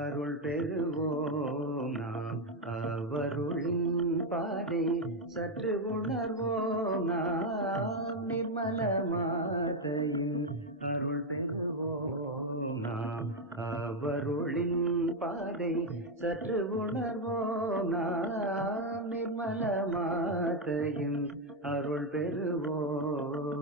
அருள் பெறுவோம் நாம். அவருளின் பாதை சற்று உணர்வோம் நாம். நிர்மல மாதையின் அருள் பெறுவோம் நாம். அவருளின் பாதை சற்று உணர்வோம் நாம். நிர்மல மாதையின் அருள் பெறுவோம்.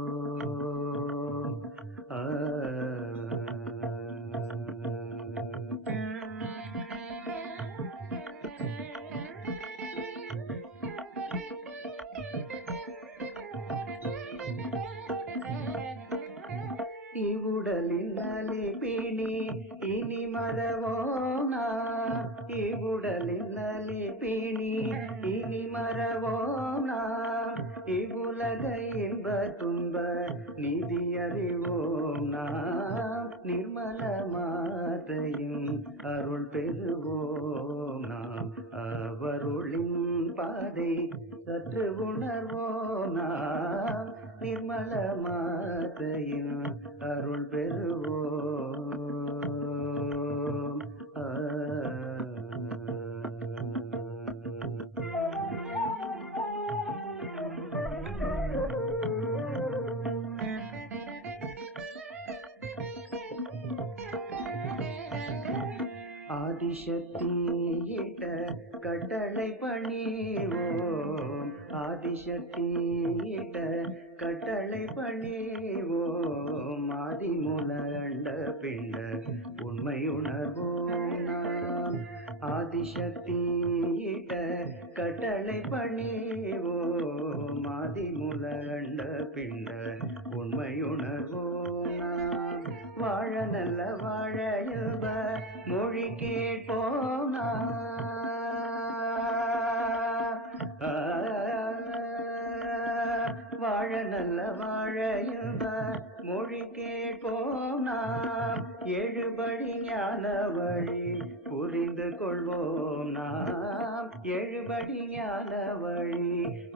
இவ்வுடலின் அலிபிணி இனி மறவோனா. இவ்வுடலின் அலிபிணி இனி மறவோனா. இவ்வுலக இன்ப துன்ப நிதி அறிவோம் நாம். நிர்மல மாதையும் அருள் பெறுவோம் நாம். அவருளின் பாதை சற்று உணர்வோம் நாம். நிர்மல மாதையின் அருள் பெறுவோம். ஆதிசக்தியிட்ட கட்டளை பணிவோம். ஆதிசக்தியிட்ட கட்டளை பணிவோம். ஆதிமூல அண்ட பிண்ட உண்மையுணர்வோம் நாம். ஆதிசக்தியிட்ட கட்டளை பணிவோம். ஆதிமூல அண்ட பிண்ட உண்மையுணர்வோம் நாம். வாழ நல்ல வாழையுப மொழி கேட்போம் வாழ நல்ல வாழையுப மொழி கேட்போம் நாம். எழுபடி ஞான வழி புரிந்து கொள்வோம் நாம். எழுபடி ஞான வழி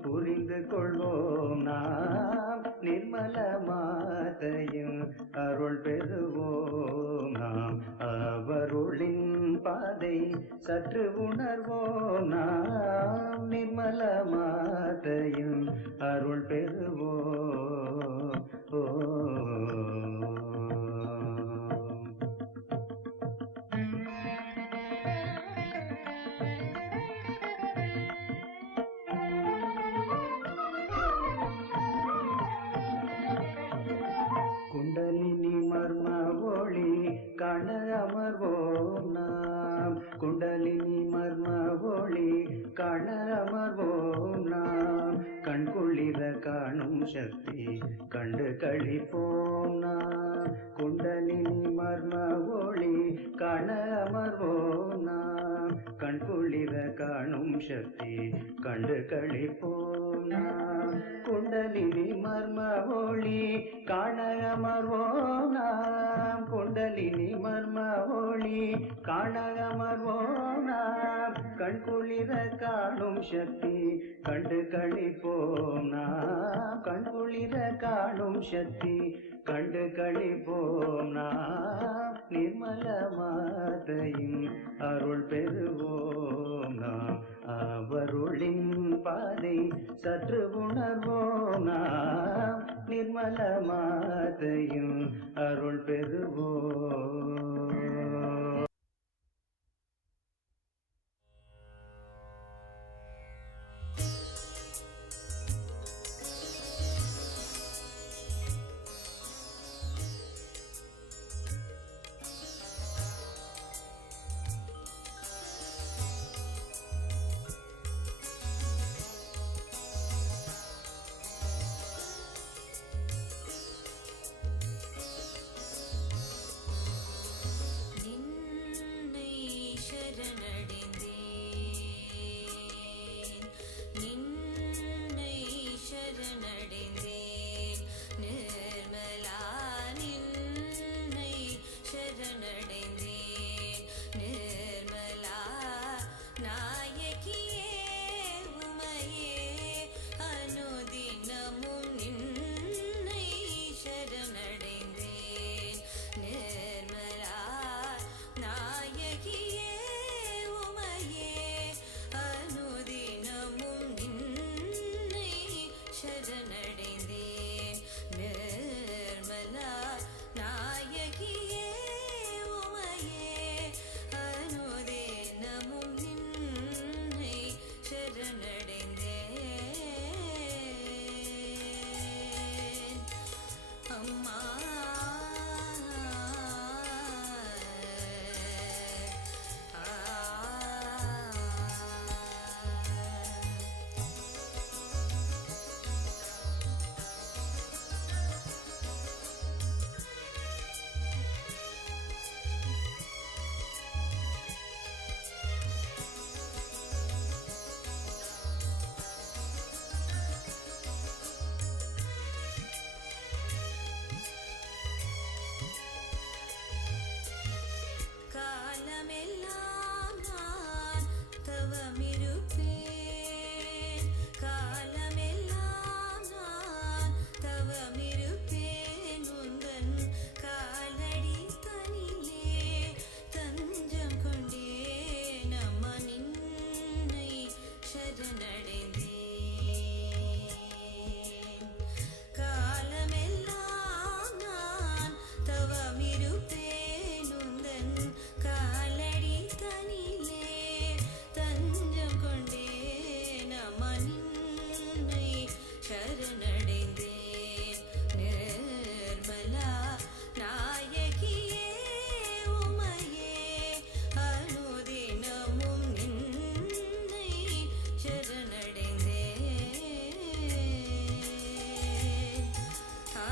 புரிந்து கொள்வோம் நாம். நிர்மல மாதையும் அருள் பெறுவோம் நாம். அவருளின் பாதை சற்று உணர்வோம் நாம். நிர்மல மாதையும் அருள் பெறுவோம். குண்டலினி மர்ம ஒளி காண அமர்வோம் நாம். குண்டலினி மர்ம ஒளி காண அமர்வோம் நாம். கண்குளிர காணும் சக்தி கண்டு களிப்போம் நாம். குண்டலினி மர்ம ஒளி காண அமர்வோம் நாம். கண்குளிர காணும் சக்தி கண்டு களிப்போம் நாம். குண்டலினி மர்ம ஒளி காண அமர்வோம் நாம். குண்டலினி மர்ம ஒளி காண அமர்வோம் நாம். கண்குளிர காணும் சக்தி கண்டு களிப்போம் நாம். கண்குளிர காணும் சக்தி கண்டு களிப்போம் நாம். நிர்மல மாதையும் அருள் பெறுவோம் நாம். அவருளின் பாதை சற்று உணர்வோம் நாம். நிர்மல மாதையும் அருள் பெறுவோம். சரணடைந்தேன் நிர்மலா நாயகியே காலமெல்லாம் நான் தவமிருப்பேன் உந்தன் காலடி தனிலே தஞ்சம் கொண்டேன் அம்மா நின்னை சரணடைந்தேன் நிர்மலா நாயகியே உமையே அனுதினமும் நின்னை சரணடைந்தேன் ஆ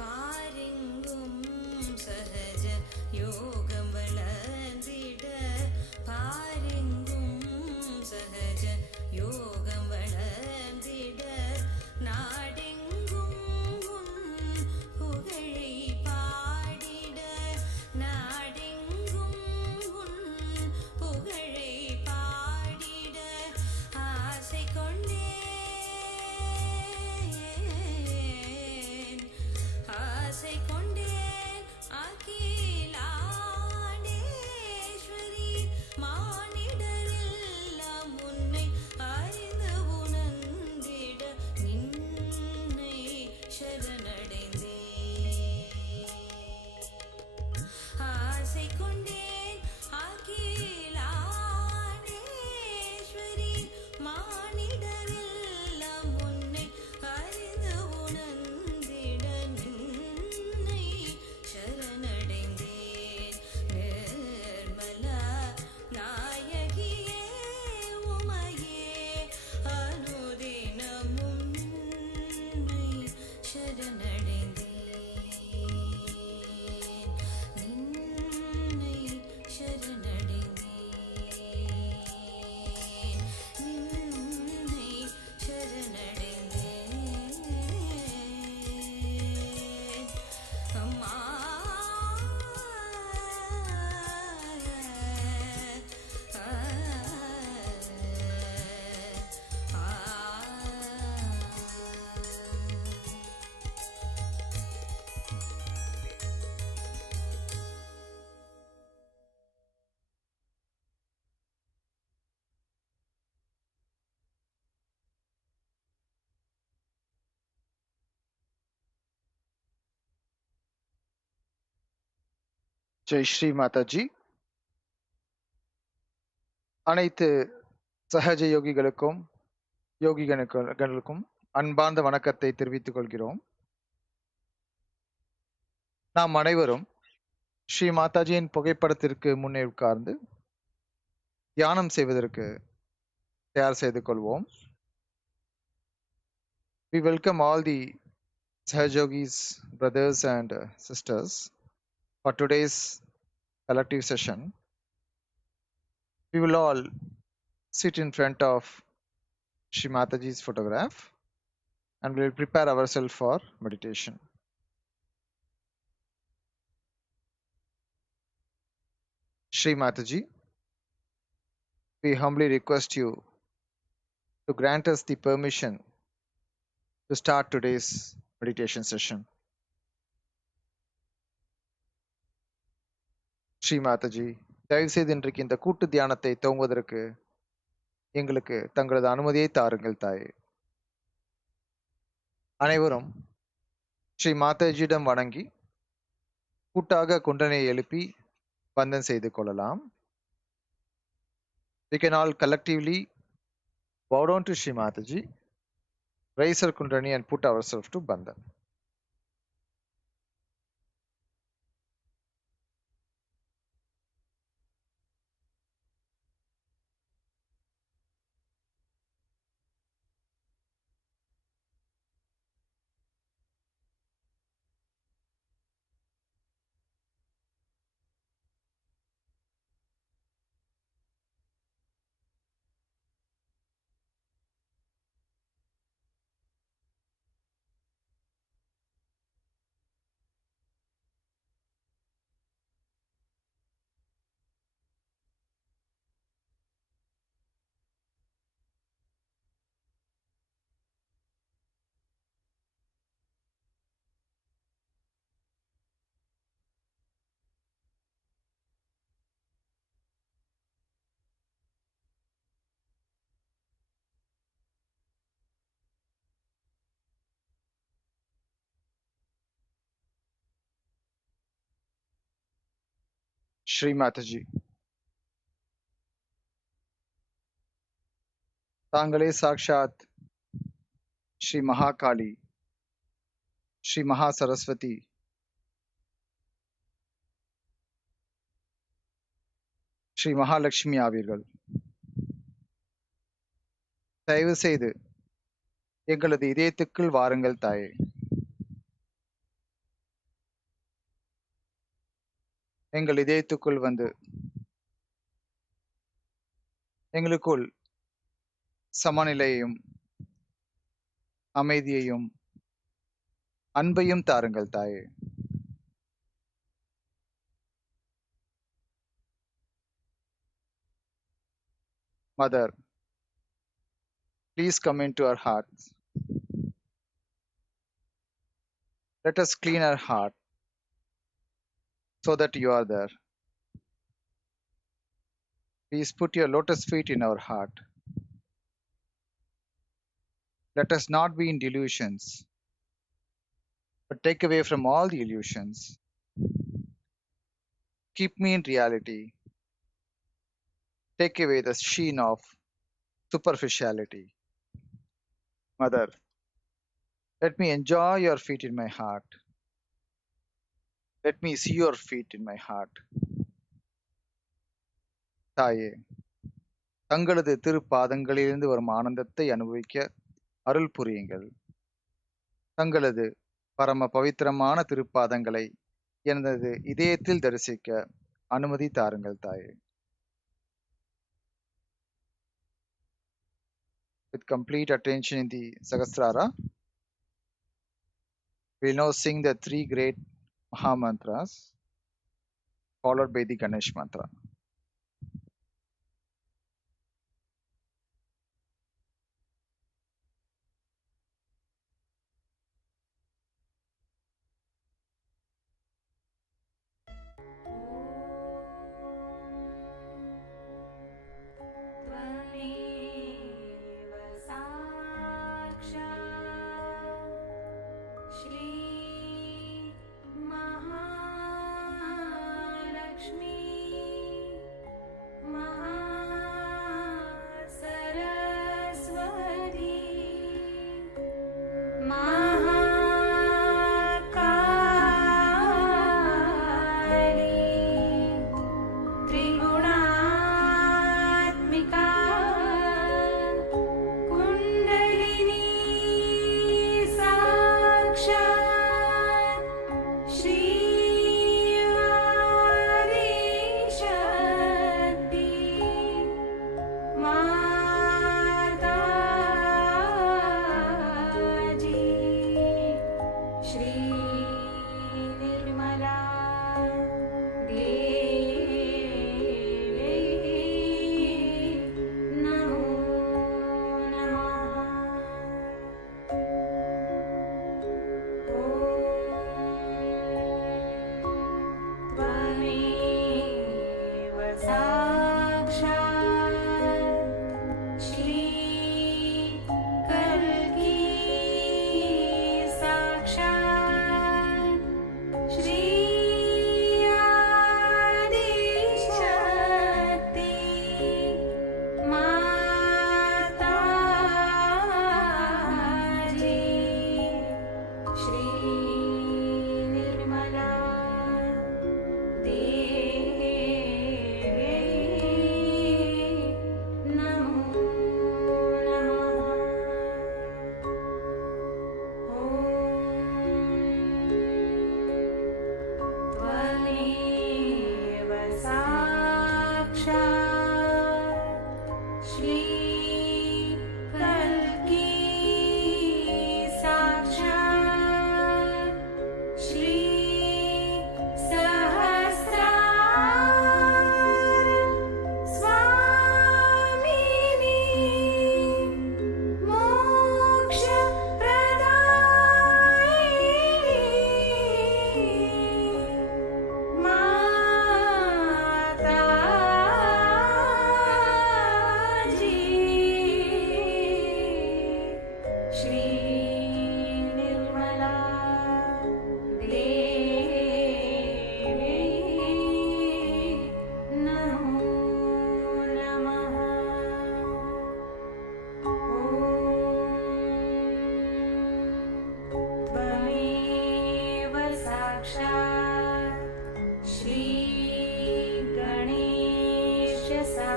பாரெங்கும் சகஜ யோகம் வளர்ந்திட பாரெங்கும் சகஜ யோகம் வளர்ந்திட நாடெங்கும் உன் புகழை பாடிட நாடெங்கும் உன் புகழை பாடிட ஆசை கொண்டேன் ஆசை கொண்டேன் அகிலாண்டேஸ்வரி மானிடரெல்லாம் உன்னை அறிந்து உணர்ந்திட நின்னை சரணடைந்தேன் ஆசை கொண்டேன் அகிலாண்டேஸ்வரி மானிடரெல்லாம் உன்னை அறிந்து உணர்ந்திட நின்னை சரணடைந்தேன் நிர்மலா நாயகியே உமையே அனுதினமும் நின்னை சரணடைந்தேன் நின்னை சரணடைந்தேன் நின்னை சரணடைந்தேன் அம்மா ஜெய் ஸ்ரீ மாதாஜி. அனைத்து சகஜ யோகிகளுக்கும் யோகிகளுக்கும் அன்பார்ந்த வணக்கத்தை தெரிவித்துக் கொள்கிறோம். நாம் அனைவரும் ஸ்ரீ மாதாஜியின் புகைப்படத்திற்கு முன்னே உட்கார்ந்து தியானம் செய்வதற்கு தயார் செய்து கொள்வோம். We welcome all the Sahajogis, brothers and sisters for today's collective session. We will all sit in front of Shri Mataji's photograph and we will prepare ourselves for meditation. Shri Mataji, we humbly request you to grant us the permission to start today's meditation session. Sri Mataji, தயவு செய்து இன்றைக்கு இந்த கூட்டு தியானத்தை துவங்குவதற்கு எங்களுக்கு தங்களது அனுமதியை தாருங்கள் தாயே. அனைவரும் ஸ்ரீ மாதாஜியிடம் வணங்கி கூட்டாக குண்டனை எழுப்பி பந்தன் செய்து கொள்ளலாம். We can all collectively bow down to Shri Mataji, raise our kundalini and put ourselves to bandhan. Shri Mataji. தாங்களே சாக்ஷாத் ஸ்ரீ மகாகாளி, ஸ்ரீ மகா சரஸ்வதி, ஸ்ரீ மகாலட்சுமி ஆவீர்கள். தயவு செய்து எங்களது இதயத்துக்குள் வாருங்கள் தாயே. எங்கள் இதயத்துக்குள் வந்து எங்களுக்குள் சமநிலையையும் அமைதியையும் அன்பையும் தாருங்கள் தாயே. Mother, please come into our hearts. Let us clean our heart so that you are there. Please put your lotus feet in our heart. Let us not be in delusions, but take away from all the illusions. Keep me in reality. Take away the sheen of superficiality. Mother, let me enjoy your feet in my heart. Let me see your feet in my heart. தாயே, தங்களது திருப்பாதங்களிலிருந்து வரும் ஆனந்தத்தை அனுபவிக்க அருள் புரியுங்கள். தங்களது பரம பவித்திரமான திருப்பாதங்களை எனது இதயத்தில் தரிசிக்க அனுமதி தாருங்கள் தாயே. With complete attention in the Sahasrara, we will now sing the three great Maha mantras followed by the Ganesh mantra. त्वमेव साक्षात् श्री महालक्ष्मी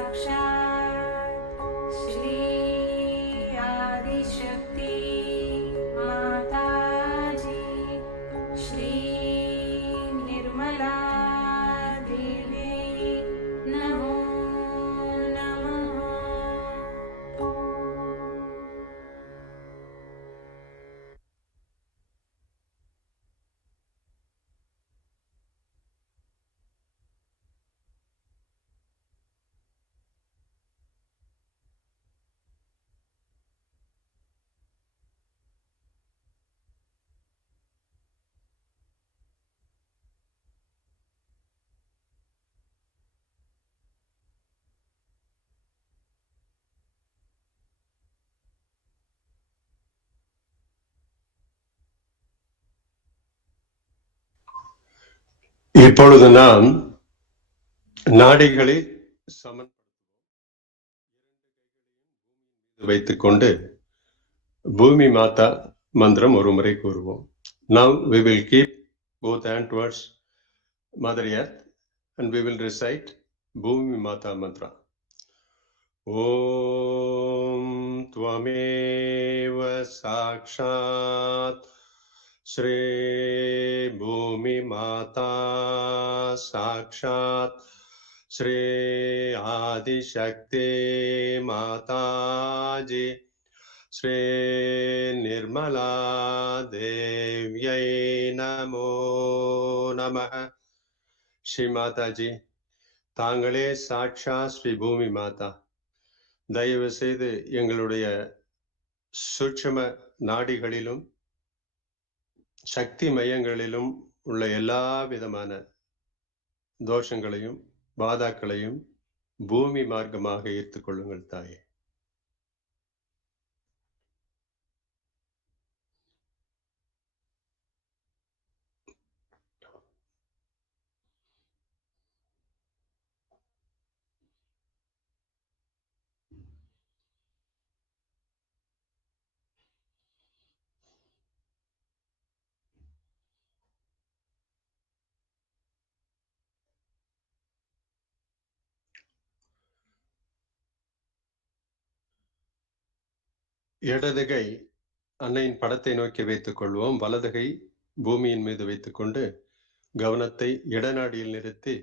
साक्षात् श्री आदिशक्ति माताजी श्री निर्मला देवी नमो नमः। இப்பொழுது நாம் நாடிகளை வைத்துக்கொண்டு பூமி மாதா மந்திரம் ஒரு முறை கூறுவோம். Now we will keep both hand towards Mother Earth and we will recite பூமி மாதா mantra. ஓம் த்வமேவ சாக்ஷாத் ஸ்ரீ பூமி மாதா சாக்ஷாத் ஸ்ரீ ஆதிசக்தி மாதாஜி ஸ்ரீ நிர்மலா தேவ்யை நமோ நமः. ஸ்ரீ மாதாஜி, தாங்களே சாட்சா ஸ்ரீ பூமி மாதா. தயவு செய்து எங்களுடைய சூட்சும நாடிகளிலும் சக்தி மையங்களிலும் உள்ள எல்லா விதமான தோஷங்களையும் பாதாக்களையும் பூமி மார்க்கமாக ஈர்த்துக் கொள்ளுங்கள் தாயே. இடது கை அன்னையின் படத்தை நோக்கி வைத்துக் கொள்வோம். வலது கை பூமியின் மீது வைத்துக்கொண்டு கவனத்தை இடநாடியில் நிறுத்தி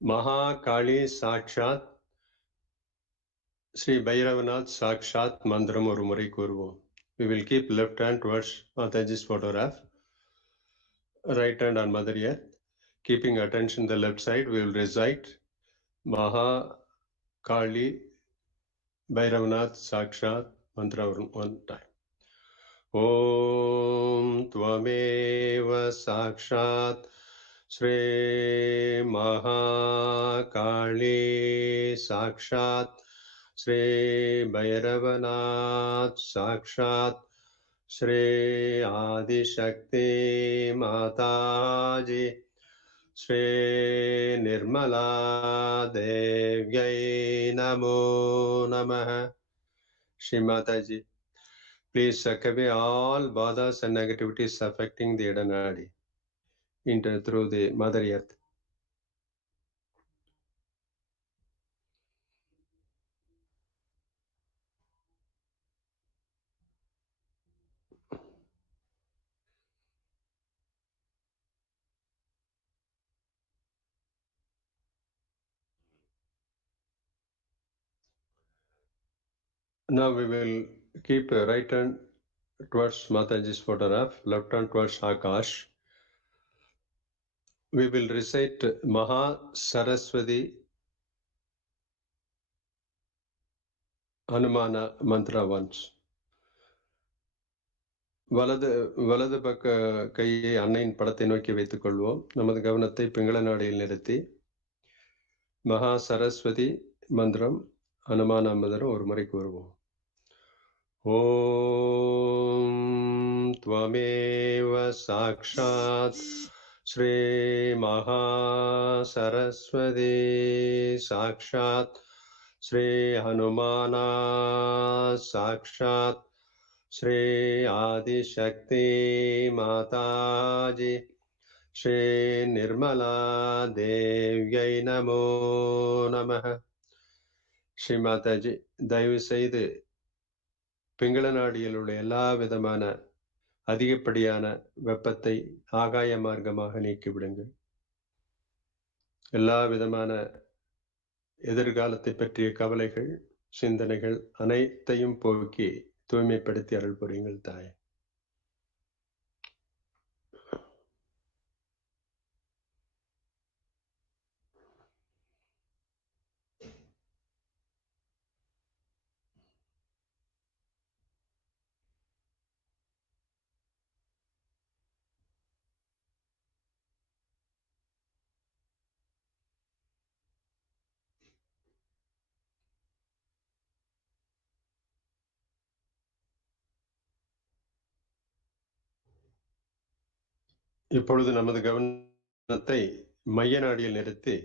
மகா காளி சாட்சாத் ஸ்ரீ பைரவநாத் சாக்ஷாத் மந்திரம் ஒரு முறை கூறுவோம். We will keep left hand towards Mataji's photograph, right hand on Mother Earth. Keeping attention the left side, we will recite Maha Kali Bhairavanath Sakshat mantra one time. Om Tvameva Sakshat Shri Maha Kali Sakshat Shri Bhairavanath Sakshat Shri Adi Shakti Mataji Shri Nirmala Devyai Namo Namaha. Shri Mataji, please suck away all badas and negativities affecting the Edanadi through the Mother Earth. Now we will keep right hand towards Mataji's photograph, left hand towards Akash. We will recite Maha Saraswati Hanumana mantra once. வலது பக்க கையை அன்னையின் படத்தை நோக்கி வைத்துக் கொள்வோம். நமது கவனத்தை பிங்கள நாடியில் நிறுத்தி மகா சரஸ்வதி மந்திரம் அனுமான மந்திரம் ஒரு முறை கூறுவோம். ஓம் த்வமேவ சாக்ஷாத் ஸ்ரீ மகா சரஸ்வதி சாக்ஷாத் ஸ்ரீ ஹனுமானா சாக்ஷாத் ஸ்ரீ ஆதிசக்தி மாதாஜி ஸ்ரீ நிர்மலா தேவ்யை நமோ நமः. ஸ்ரீ மாதாஜி, தயவு செய்து பிங்கள நாடியில் உள்ள எல்லா விதமான அதிகப்படியான வெப்பத்தை ஆகாய மார்க்கமாக நீக்கிவிடுங்கள். எல்லா விதமான எதிர்காலத்தை பற்றிய கவலைகள், சிந்தனைகள் அனைத்தையும் போக்கி தூய்மைப்படுத்தி அருள் புரியுங்கள் தாய். இப்பொழுது நமது கவனத்தை மைய நாடியில் நிறுத்தி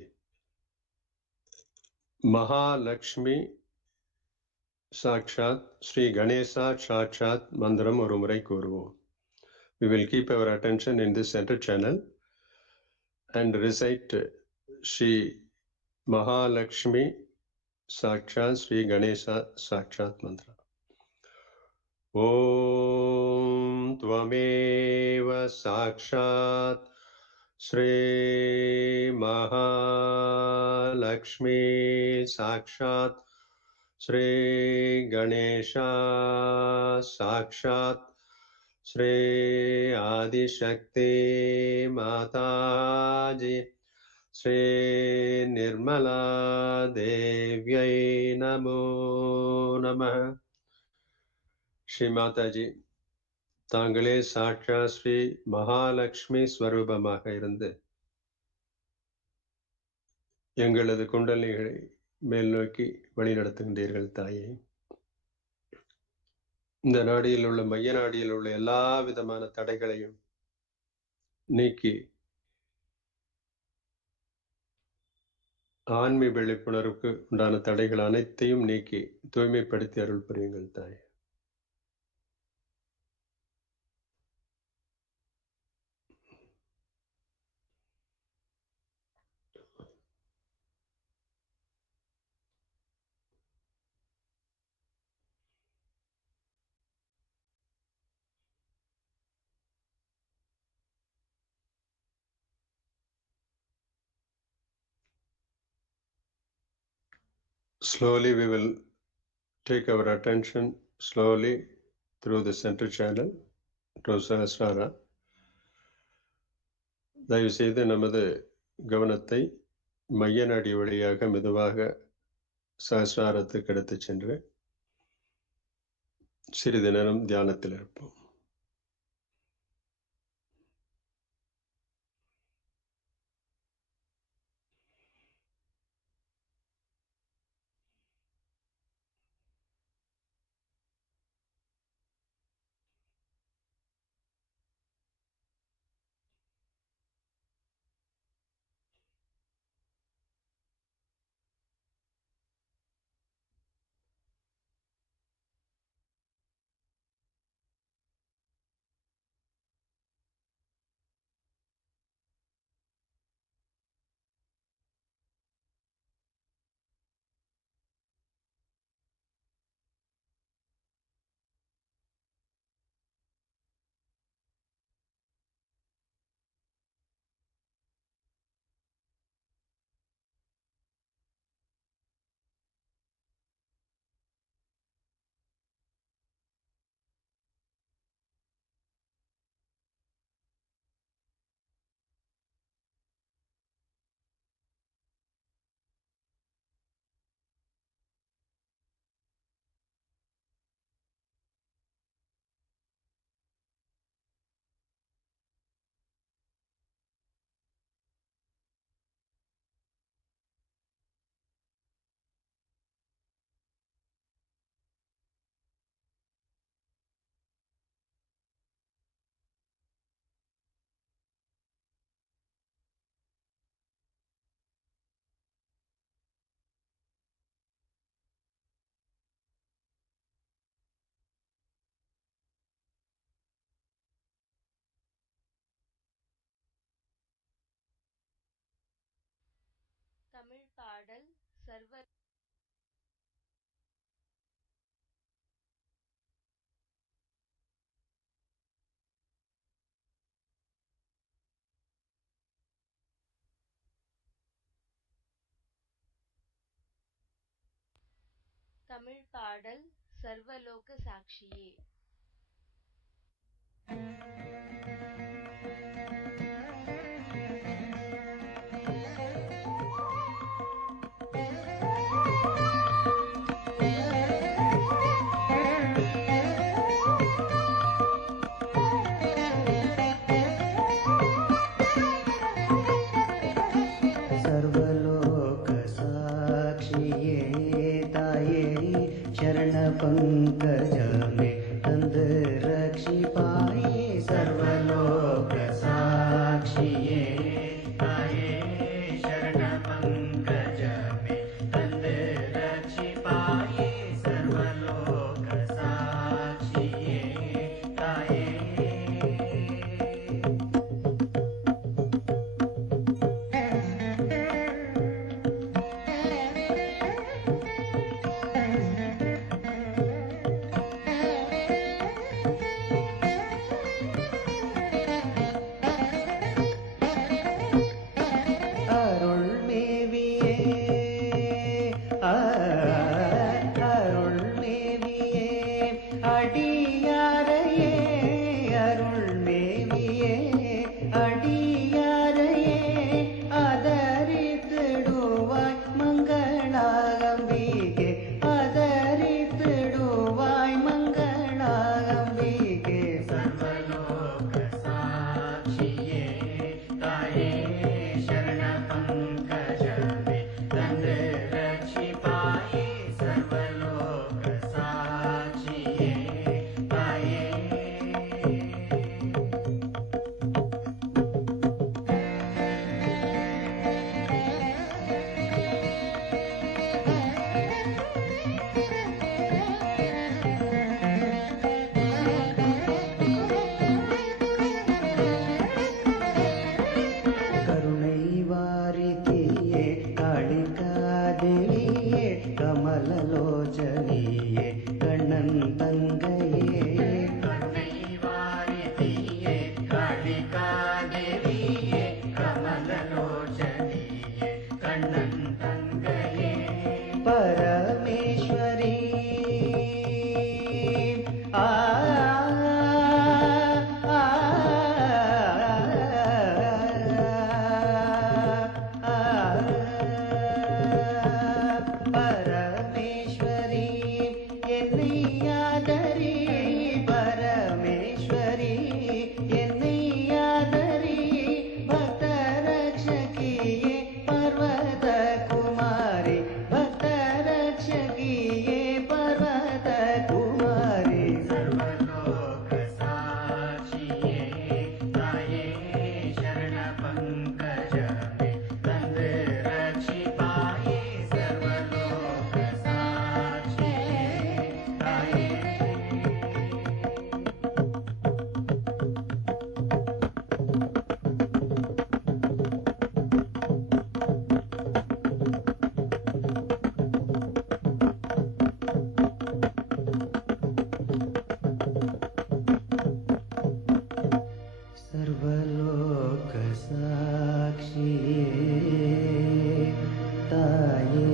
மகாலட்சுமி சாக்ஷாத் ஸ்ரீ கணேசா சாட்சாத் மந்திரம் ஒரு முறை கூறுவோம். We will keep our attention in this center channel and recite Shri Mahalakshmi Sakshat Sri Ganesha Sakshat Mantra. Om Tvameva Sakshat Sri Mahalakshmi Sakshat Sri Ganesha Sakshat Sri Adishakti Mataji Sri Nirmala Devyai Namo Namah. Sri Mataji, தாங்களே சாட்சா ஸ்ரீ மகாலட்சுமி ஸ்வரூபமாக இருந்து எங்களது குண்டலிகளை மேல் நோக்கி வழிநடத்துகின்றீர்கள் தாயே. இந்த நாடியில் உள்ள மைய நாடியில் உள்ள எல்லா விதமான தடைகளையும் நீக்கி ஆன்மீ விழிப்புணர்வுக்கு உண்டான தடைகள் அனைத்தையும் நீக்கி தூய்மைப்படுத்தி அருள் புரியுங்கள் தாய். Slowly we will take our attention slowly through the center channel to Sahasrara. தயவு செய்து நமது கவனத்தை மைய நாடி வழியாக மெதுவாக சஹஸ்ராரத்துக்கு எடுத்துச் சென்று சிறிது நேரம் தியானத்தில் இருப்போம். தமிழ் பாடல் சர்வ தமிழ் பாடல் சர்வலோக சாட்சியே. सर्वलोक साक्षिये ताये शरण पंकज में तंद रक्षि पाए सर्वलोक साक्षिये ताये शरण पंकज में तंद रक्षि पाए सर्वलोक साक्षिये ताये அருள் மேவியே அருள் மேவியே அடியாரையே அருள் மேவியே அடியாரையே அதரித்திடுவாய் மங்களாம்பிகே அதரித்திடுவாய் மங்களாம்பிகே சர்வலோக சாட்சியே தாயே शरण पंकज में तंद रक्षि पाए सर्वलोक साक्षिये पाए கருணை வாரிதியே காளிகா தேவியே கமலலோச்சனியே கண்ணன் தங்கையே கருணை வாரிதியே காளிகா தேவியே கமலலோச்சனியே கண்ணன் தங்கையே பரமேஸ்வரி ஆ பரமேஸ்வரி என்னை ஆதரி பரமேஸ்வரி என்னை ஆதரி பக்த ரட்சகியே பர்வத குமாரி பக்த ரட்சகியே பர்வத குமாரி சர்வலோக சாட்சியே தாயே शरण पंकज में तंद रक्षि पाए सर्वलोक साक्षिये ताये सर्वलोक साक्षिये ताये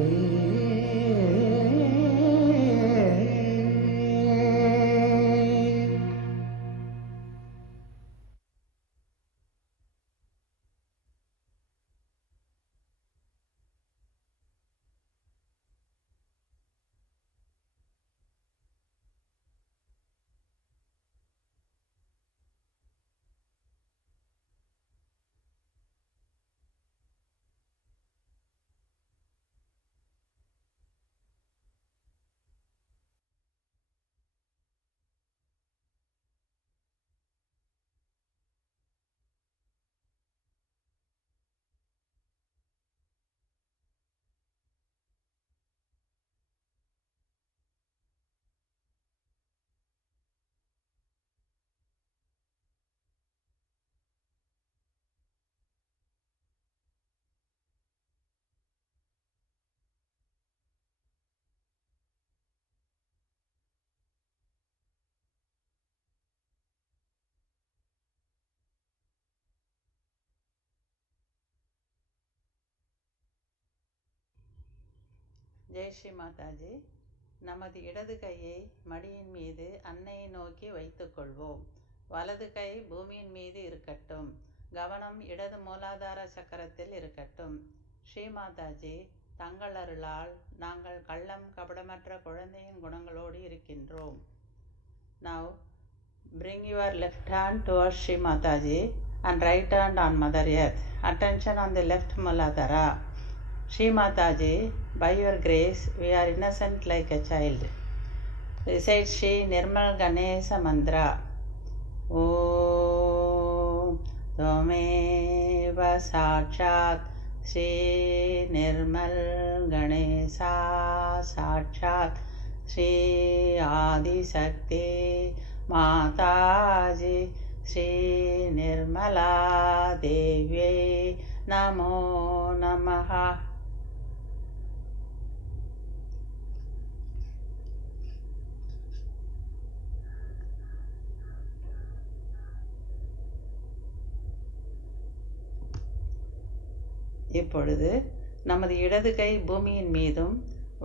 जय श्री माता जी। நமது இடது கையை மடியின் மீது அன்னையை நோக்கி வைத்துக்கொள்வோம். வலது கை பூமியின் மீது இருக்கட்டும். கவனம் இடது மூலாதார சக்கரத்தில் இருக்கட்டும். ஸ்ரீமாதாஜி, தங்கள் அருளால் நாங்கள் கள்ளம் கபடமற்ற குழந்தையின் குணங்களோடு இருக்கின்றோம். Now bring your left hand towards Sri Mataji and right hand on Mother Earth. Attention on the left Muladhara. Sri Mataji, by your grace, we are innocent like a child. Recite Sri Nirmal Ganesha Mantra. Om Tvameva Sakshat Sri Nirmal Ganesha Sakshat Sri Adi Shakti Mataji Sri Nirmala Devi Namo Namaha. இப்பொழுது நமது இடது கை பூமியின் மீதும்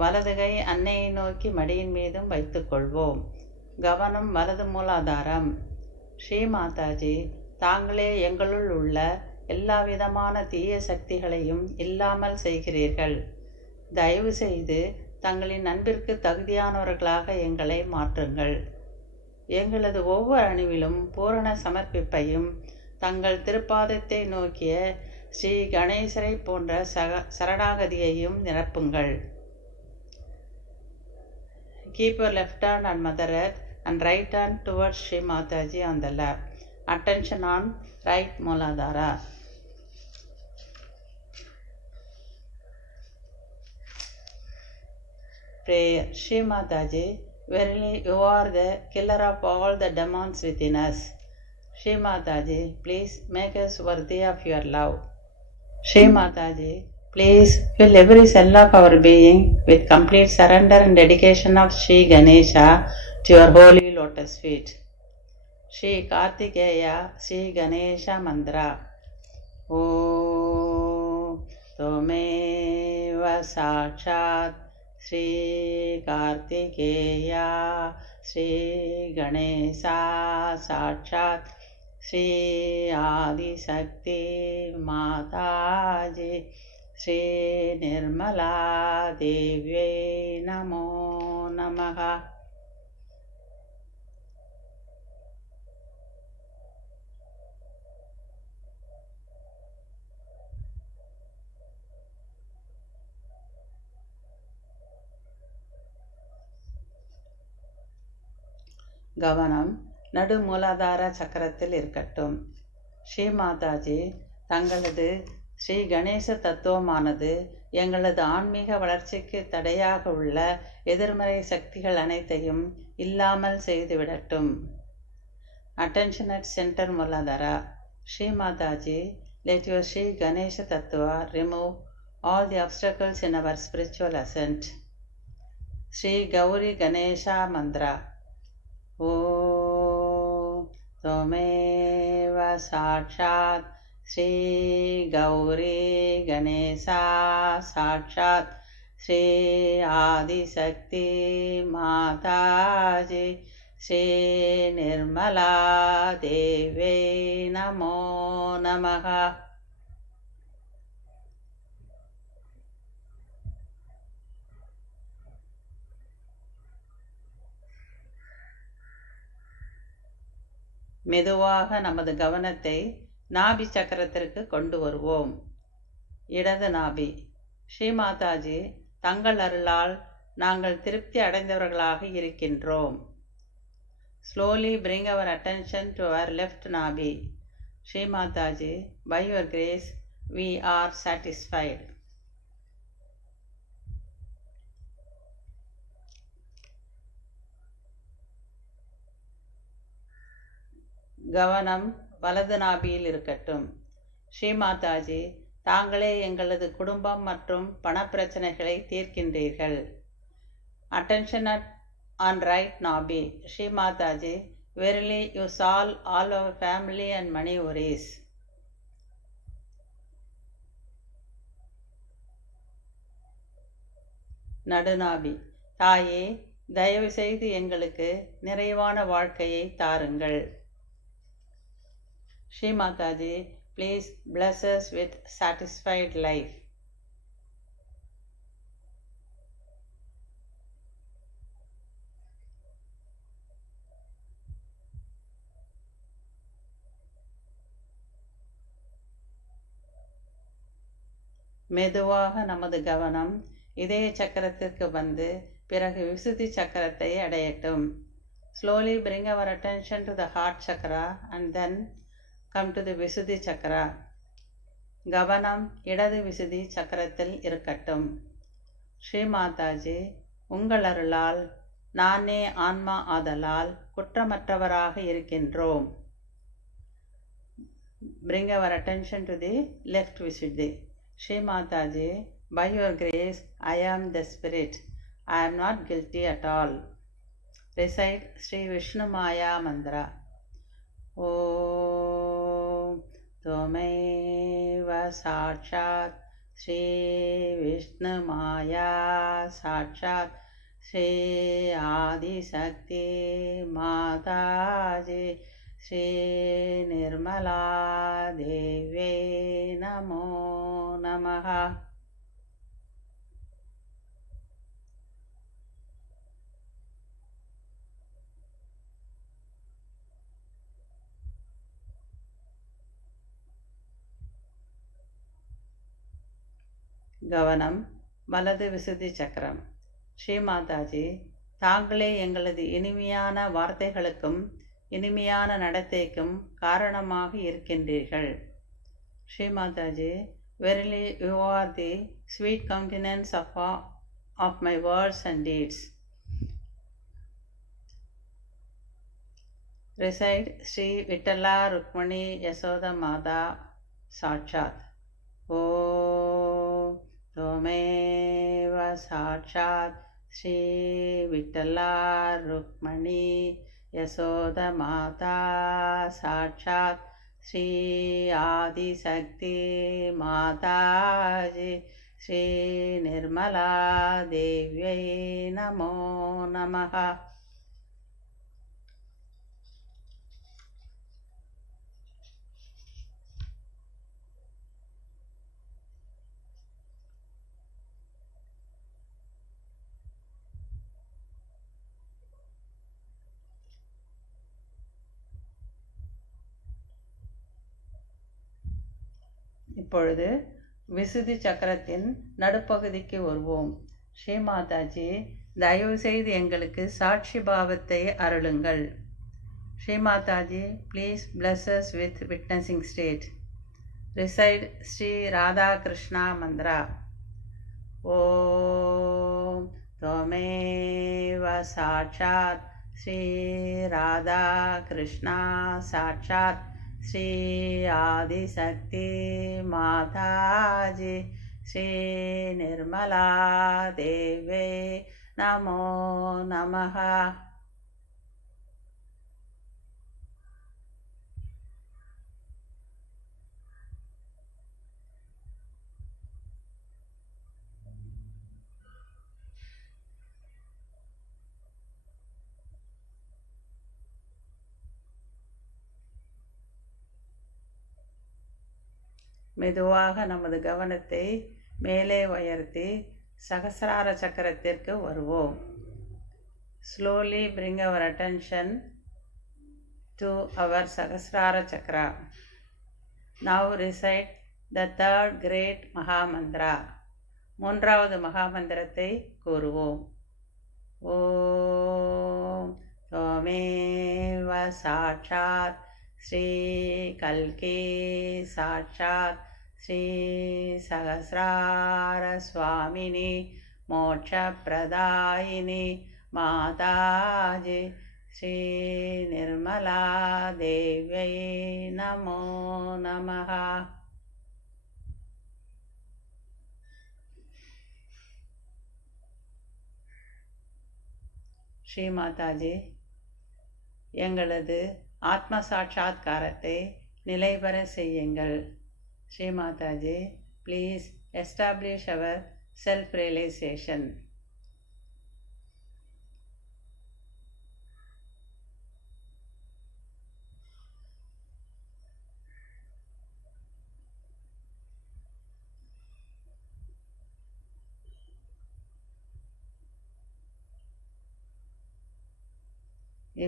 வலது கை அன்னையை நோக்கி மடியின் மீதும் வைத்துக்கொள்வோம். கவனம் வலது மூலாதாரம். ஸ்ரீ மாதாஜி, தாங்களே எங்களுள் உள்ள எல்லாவிதமான தீய சக்திகளையும் இல்லாமல் செய்கிறீர்கள். தயவு செய்து தங்களின் அன்பிற்கு தகுதியானவர்களாக எங்களை மாற்றுங்கள். எங்களது ஒவ்வொரு அணுவிலும் பூரண சமர்ப்பிப்பையும் தங்கள் திருப்பாதத்தை நோக்கிய ஸ்ரீ கணேசரை போன்ற சரணாகதியையும் நிரப்புங்கள். Keep your left hand on Mother Earth and right hand towards Sri Mataji on the left. Attention on right Muladhara. Prayer. Sri Mataji, verily you are the killer of all the demons within us. Sri Mataji, please make us worthy of your love. Sri Mataji, please fill every cell of our being with complete surrender and dedication of Sri Ganesha to your holy lotus feet. Sri Kartikeya Sri Ganesha Mantra. Om Tvameva Sakshat Sri Kartikeya Sri Ganesha Sakshat Sri Adi Shakti Mataji Sri Nirmala Devi Namo Namaha. கவனம் நடு மூலாதார சக்கரத்தில் இருக்கட்டும். ஸ்ரீ மாதாஜி, தங்களது ஸ்ரீ கணேச தத்துவமானது எங்களது ஆன்மீக வளர்ச்சிக்கு தடையாக உள்ள எதிர்மறை சக்திகள் அனைத்தையும் இல்லாமல் செய்துவிடட்டும். Attention at centre Mooladhara. Shri Mataji, let your Sri Ganesha Tattva remove all the obstacles in our spiritual ascent. Sri Gauri Ganesha Mantra. Om Tvameva Sakshat Sri Gauri Ganesha Sakshat Sri Adi Shakti Mataji Sri Nirmala Devi Namo Namaha. மெதுவாக நமது கவனத்தை நாபி சக்கரத்திற்கு கொண்டு வருவோம். இடது நாபி. ஸ்ரீ மாதாஜி, தங்கள் அருளால் நாங்கள் திருப்தி அடைந்தவர்களாக இருக்கின்றோம். Slowly bring our attention to our left nabi. Sri Mataji, by your grace, we are satisfied. கவனம் வலது நாபியில் இருக்கட்டும். ஸ்ரீ மாதாஜி, தாங்களே எங்களது குடும்பம் மற்றும் பணப்பிரச்சனைகளை தீர்க்கின்றீர்கள். Attention on right nabi. Sri Mataji, verily you solve all our family and money worries. நடுநாபி. தாயே, தயவு செய்து எங்களுக்கு நிறைவான வாழ்க்கையை தாருங்கள். Shri Mataji, please bless us with satisfied life. மெதுவாக நமது கவனம் இதய சக்கரத்திற்கு வந்து பிறகு விசுத்தி சக்கரத்தை அடையட்டும். Slowly bring our attention to the heart chakra and then come to the விசுத்தி சக்கரா. கவனம் இடது விசுதி சக்கரத்தில் இருக்கட்டும். ஸ்ரீ மாதாஜி, உங்கள் அருளால் நானே ஆன்மா ஆதலால் குற்றமற்றவராக இருக்கின்றோம். Bring our attention to the left Visuddhi. Shri Mataji, by your grace, I am the spirit. I am not guilty at all. Recite Sri Vishnu Maya Mantra. Om Tvameva Sakshat Sri Vishnu Maya Sakshat Sri Adi Sakti Mataji Sri Nirmala Devi Namo Namaha. கவனம் வலது விசுத்தி சக்கரம். ஸ்ரீ மாதாஜி, தாங்களே எங்களது இனிமையான வார்த்தைகளுக்கும் இனிமையான நடத்தைக்கும் காரணமாக இருக்கின்றீர்கள். Sri Mataji, verily you are the sweet countenance of my words and deeds. Recite Sri Vittala Rukmani Yasoda Mata Sakshat. Om Tvameva Sakshat Sri Vittala Rukmani Yasoda Mata Sakshat Sri Adi Sakti Mataji Sri Nirmala Devi Namo Namaha. இப்பொழுது விசுதி சக்கரத்தின் நடுப்பகுதிக்கு வருவோம். ஸ்ரீ மாதாஜி, தயவு செய்து எங்களுக்கு சாட்சி பாவத்தை அருளுங்கள். Shri Mataji, please bless us with witnessing state. Recite Sri Radha Krishna Mantra. Om Tvameva Sakshat Sri Radha Krishna Sakshat Sri Adi Sakti Mataji Sri Nirmala Devi Namo Namaha. மெதுவாக நமது கவனத்தை மேலே உயர்த்தி சகசிரார சக்கரத்திற்கு வருவோம். Slowly bring our attention to our Sahasrara Chakra. Now recite the third great Mahamantra. மூன்றாவது மகாமந்திரத்தை கூறுவோம். ஓம் त्वमेव साक्षात् श्री कल्की साक्षात् श्री सहस्रार स्वामिनी मोक्षप्रदायिनी माताजी श्री निर्मला देव्यै नमो नमः. ஸ்ரீ மாதாஜி, எங்களது ஆத்ம சாட்சாத்காரத்தை நிலைபெற செய்யுங்கள். Shri Mataji, please establish our self realisation.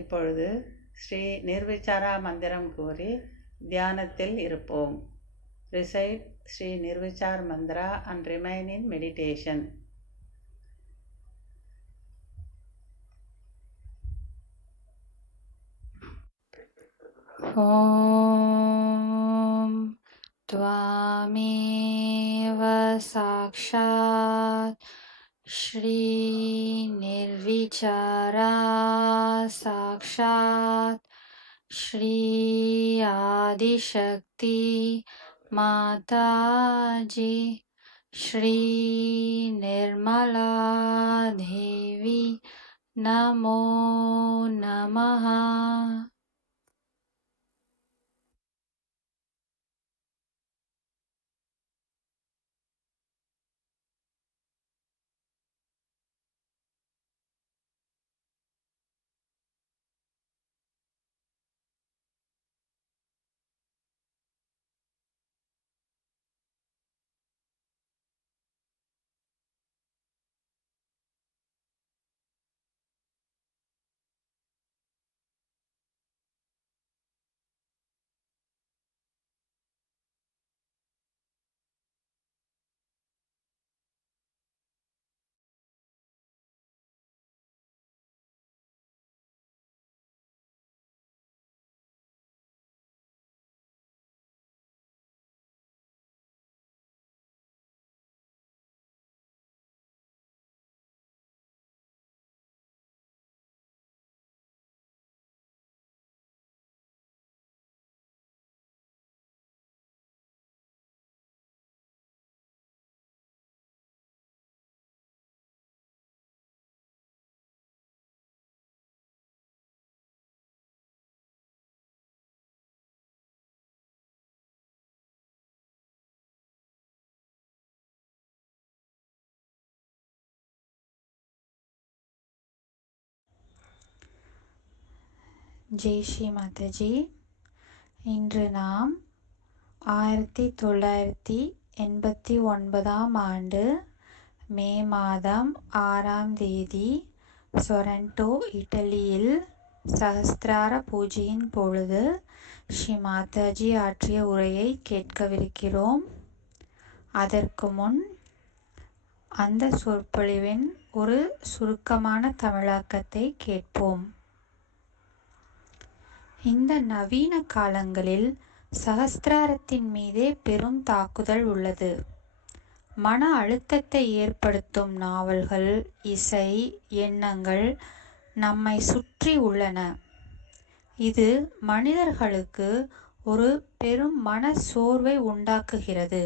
இப்பொழுது ஸ்ரீ நிர்விசாரா மந்திரம் கூறி தியானத்தில் இருப்போம். Recite Sri Nirvichar Mantra and remain in meditation. ॐ त्वामेव साक्षात् श्रीनिर्विचारा साक्षात् श्री आदिशक्ति माताजी श्री निर्मला देवी नमो नमः. ஜெய் ஸ்ரீ மாதாஜி. இன்று நாம் 1989 ஆண்டு மே மாதம் 6ஆம் தேதி சொரண்டோ, இட்டலியில் சஹஸ்ரார பூஜையின் பொழுது ஸ்ரீ மாதாஜி ஆற்றிய உரையை கேட்கவிருக்கிறோம். அதற்கு முன் அந்த சொற்பொழிவின் ஒரு சுருக்கமான தமிழாக்கத்தை கேட்போம். இந்த நவீன காலங்களில் சஹஸ்ராரத்தின் மீதே பெரும் தாக்குதல் உள்ளது. மன அழுத்தத்தை ஏற்படுத்தும் நாவல்கள், இசை, எண்ணங்கள் நம்மை சுற்றி உள்ளன. இது மனிதர்களுக்கு ஒரு பெரும் மன சோர்வை உண்டாக்குகிறது.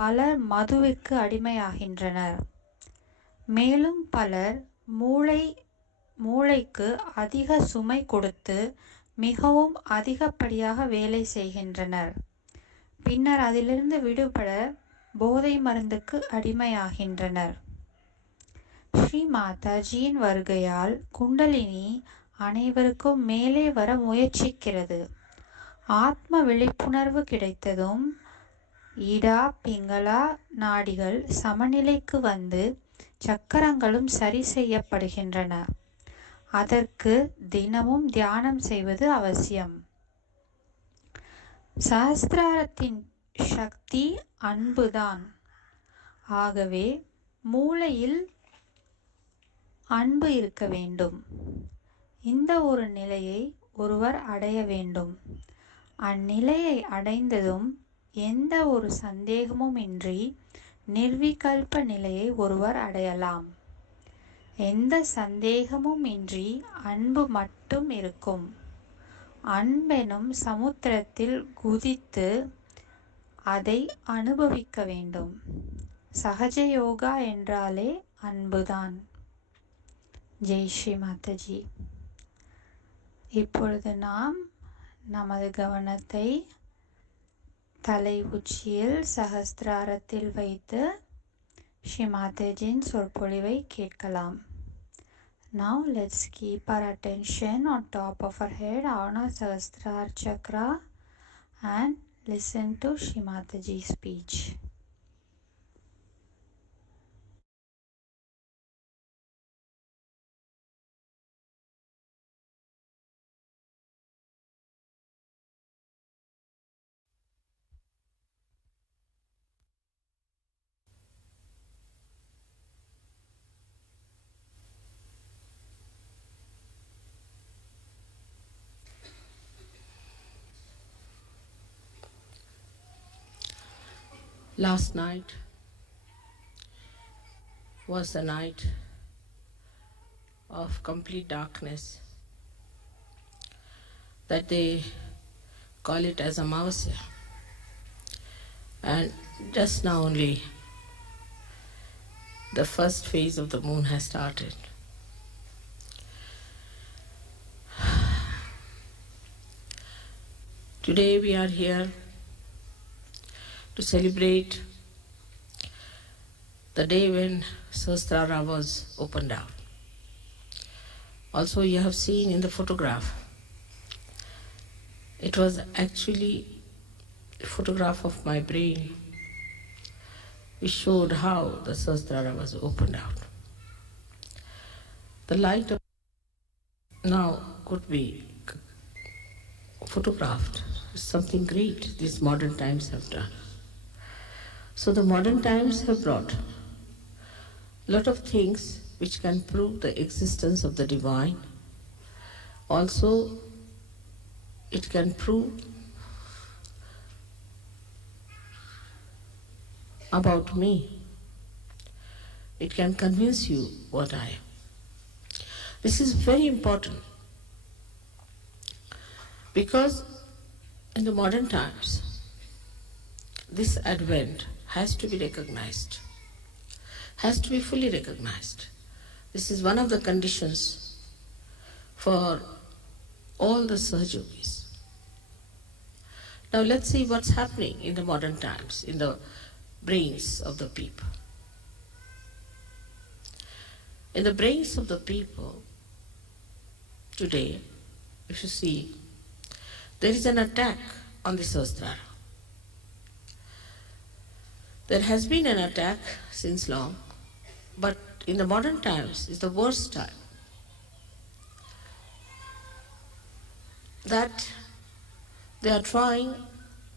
பலர் மதுவிற்கு அடிமையாகின்றனர். மேலும் பலர் மூளைக்கு அதிக சுமை கொடுத்து மிகவும் அதிகப்படியாக வேலை செய்கின்றனர். பின்னர் அதிலிருந்து விடுபட போதை மருந்துக்கு அடிமையாகின்றனர். ஸ்ரீ மாதாஜியின் வருகையால் குண்டலினி அனைவருக்கும் மேலே வர முயற்சிக்கிறது. ஆத்ம விழிப்புணர்வு கிடைத்ததும் இடா பிங்களா நாடிகள் சமநிலைக்கு வந்து சக்கரங்களும் சரி செய்யப்படுகின்றன. அதற்கு தினமும் தியானம் செய்வது அவசியம். சஹஸ்ராரத்தின் சக்தி அன்புதான். ஆகவே மூளையில் அன்பு இருக்க வேண்டும். இந்த ஒரு நிலையை ஒருவர் அடைய வேண்டும். அந்நிலையை அடைந்ததும் எந்த ஒரு சந்தேகமும் இன்றி நிர்விகல்ப நிலையை ஒருவர் அடையலாம். எந்த சந்தேகமும் இன்றி அன்பு மட்டும் இருக்கும். அன்பெனும் சமுத்திரத்தில் குதித்து அதை அனுபவிக்க வேண்டும். சகஜ யோகா என்றாலே அன்புதான். ஜெய் ஸ்ரீ மாதாஜி. இப்பொழுது நாம் நமது கவனத்தை தலை உச்சியில் சஹஸ்ராரத்தில் வைத்து ஸ்ரீ மாதாஜியின் சொற்பொழிவை கேட்கலாம். Now let's keep our attention on top of our head on our Sahasrara chakra and listen to Shri Mataji's speech. Last night was a night of complete darkness that they call it as Amavasya. And just now only the first phase of the moon has started. Today we are here to celebrate the day when Sahasrara was opened out. Also, you have seen in the photograph, it was actually a photograph of my brain which showed how the Sahasrara was opened out. The light of now could be photographed. It's something great these modern times have done. So the modern times have brought a lot of things which can prove the existence of the divine. Also, it can prove about me. It can convince you what I am. This is very important because in the modern times, this advent has to be recognized, has to be fully recognized. This is one of the conditions for all the Sahajogis. Now let's see what's happening in the modern times, in the brains of the people. In the brains of the people today, if you see, there is an attack on the Sahasrara. There has been an attack since long, but in the modern times is the worst time. That they are trying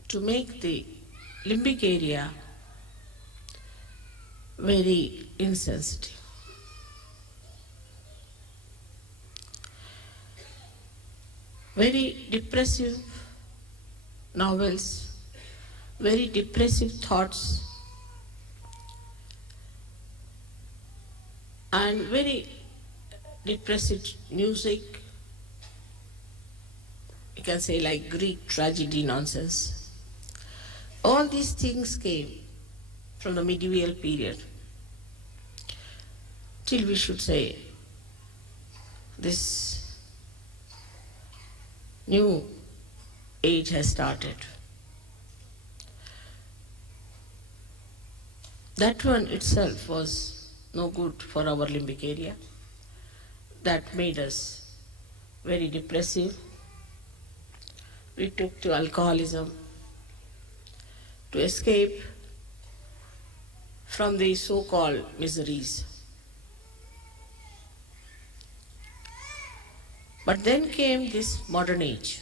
to make the limbic area very insensitive. Very depressive novels, very depressive thoughts, and very depressive music, you can say like Greek tragedy nonsense. All these things came from the medieval period till we should say this new age has started. That one itself was no good for our limbic area. That made us very depressive. We took to alcoholism to escape from the so-called miseries. But then came this modern age,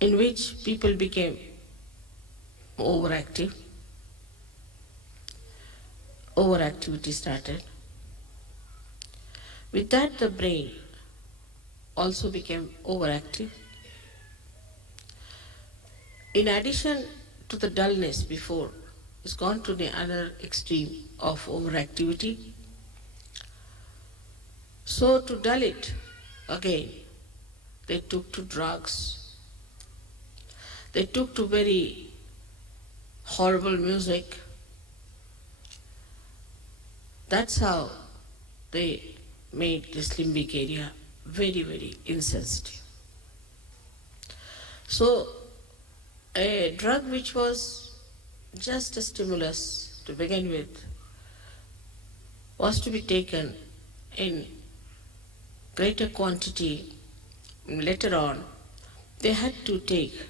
in which people became overactive. Overactivity started. With that, the brain also became overactive. In addition to the dullness before, it's gone to the other extreme of overactivity. So to dull it again, they took to drugs. They took to very horrible music. That's how they made this limbic area very, very insensitive. So a drug which was just a stimulus to begin with was to be taken in greater quantity. Later on, they had to take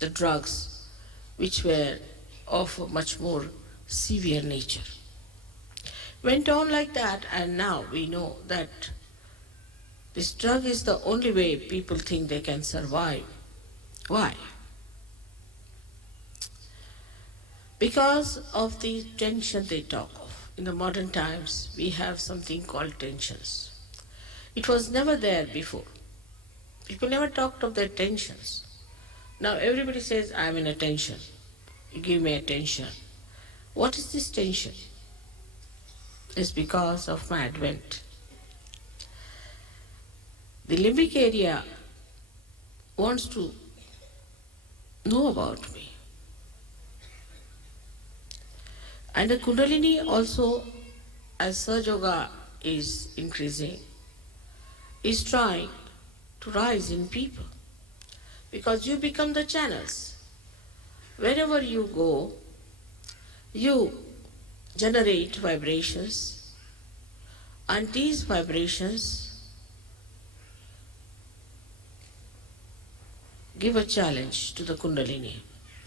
the drugs which were of a much more severe nature. Went on like that, and now we know that this drug is the only way people think they can survive. Why? Because of the tension they talk of. In the modern times, we have something called tensions. It was never there before. People never talked of their tensions. Now everybody says, I'm in a tension. You give me attention. What is this tension? It's because of my advent. The limbic area wants to know about me. And the Kundalini also, as Sahaja Yoga is increasing, is trying to rise in people. Because you become the channels. Wherever you go, you generate vibrations, and these vibrations give a challenge to the Kundalini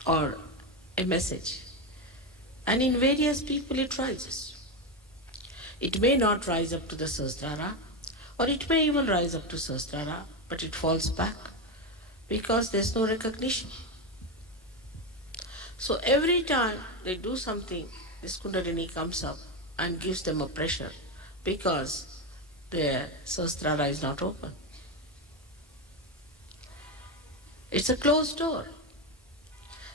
or a message. And in various people it rises. It may not rise up to the Sahasrara, or it may even rise up to Sahasrara, but it falls back because there's no recognition. So every time they do something, this Kundalini comes up and gives them a pressure because their Sahasrara is not open. It's a closed door.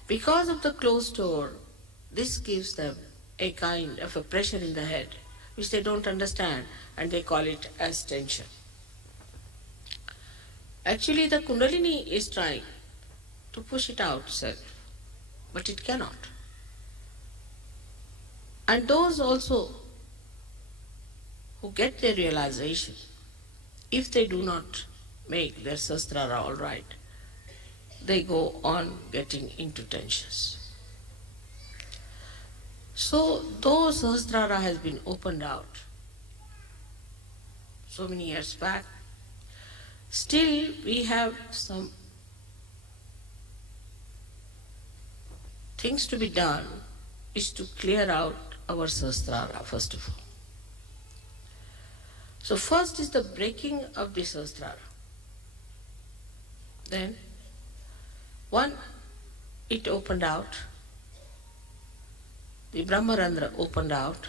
Because of the closed door, this gives them a kind of a pressure in the head, which they don't understand, and they call it as tension. Actually, the Kundalini is trying to push it out itself, but it cannot. And those also who get their realization, if they do not make their Sahasrara all right, they go on getting into tensions. So, though Sahasrara has been opened out so many years back, still we have some things to be done, is to clear out our Sahasrara first of all. So first is the breaking of the Sahasrara. Then, one, it opened out, the Brahmarandra opened out.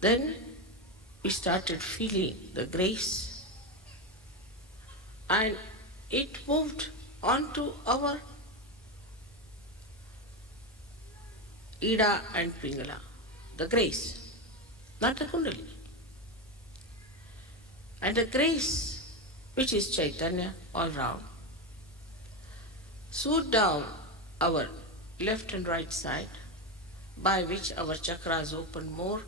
Then we started feeling the grace, and it moved onto our Ida and Pingala, the grace, not the Kundalini. And the grace, which is Chaitanya all round, swooped down our left and right side, by which our chakras opened more,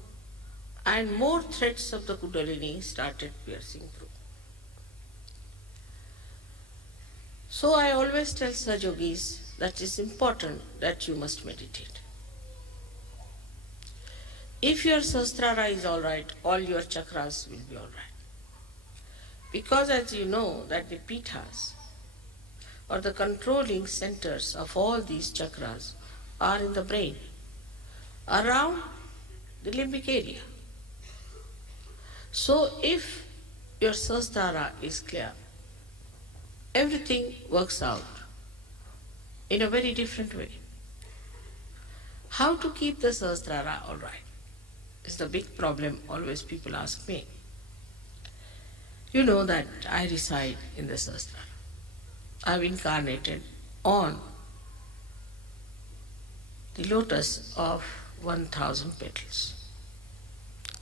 and more threads of the Kundalini started piercing through. So I always tell Sahaja Yogis that it is important that you must meditate. If your Sahasrara is all right, all your chakras will be all right. Because as you know that the pithas, or the controlling centers of all these chakras, are in the brain, around the limbic area. So if your Sahasrara is clear, everything works out in a very different way. How to keep the Sahasrara all right is the big problem always people ask me. You know that I reside in the Sahasrara. I've incarnated on the lotus of 1,000 petals.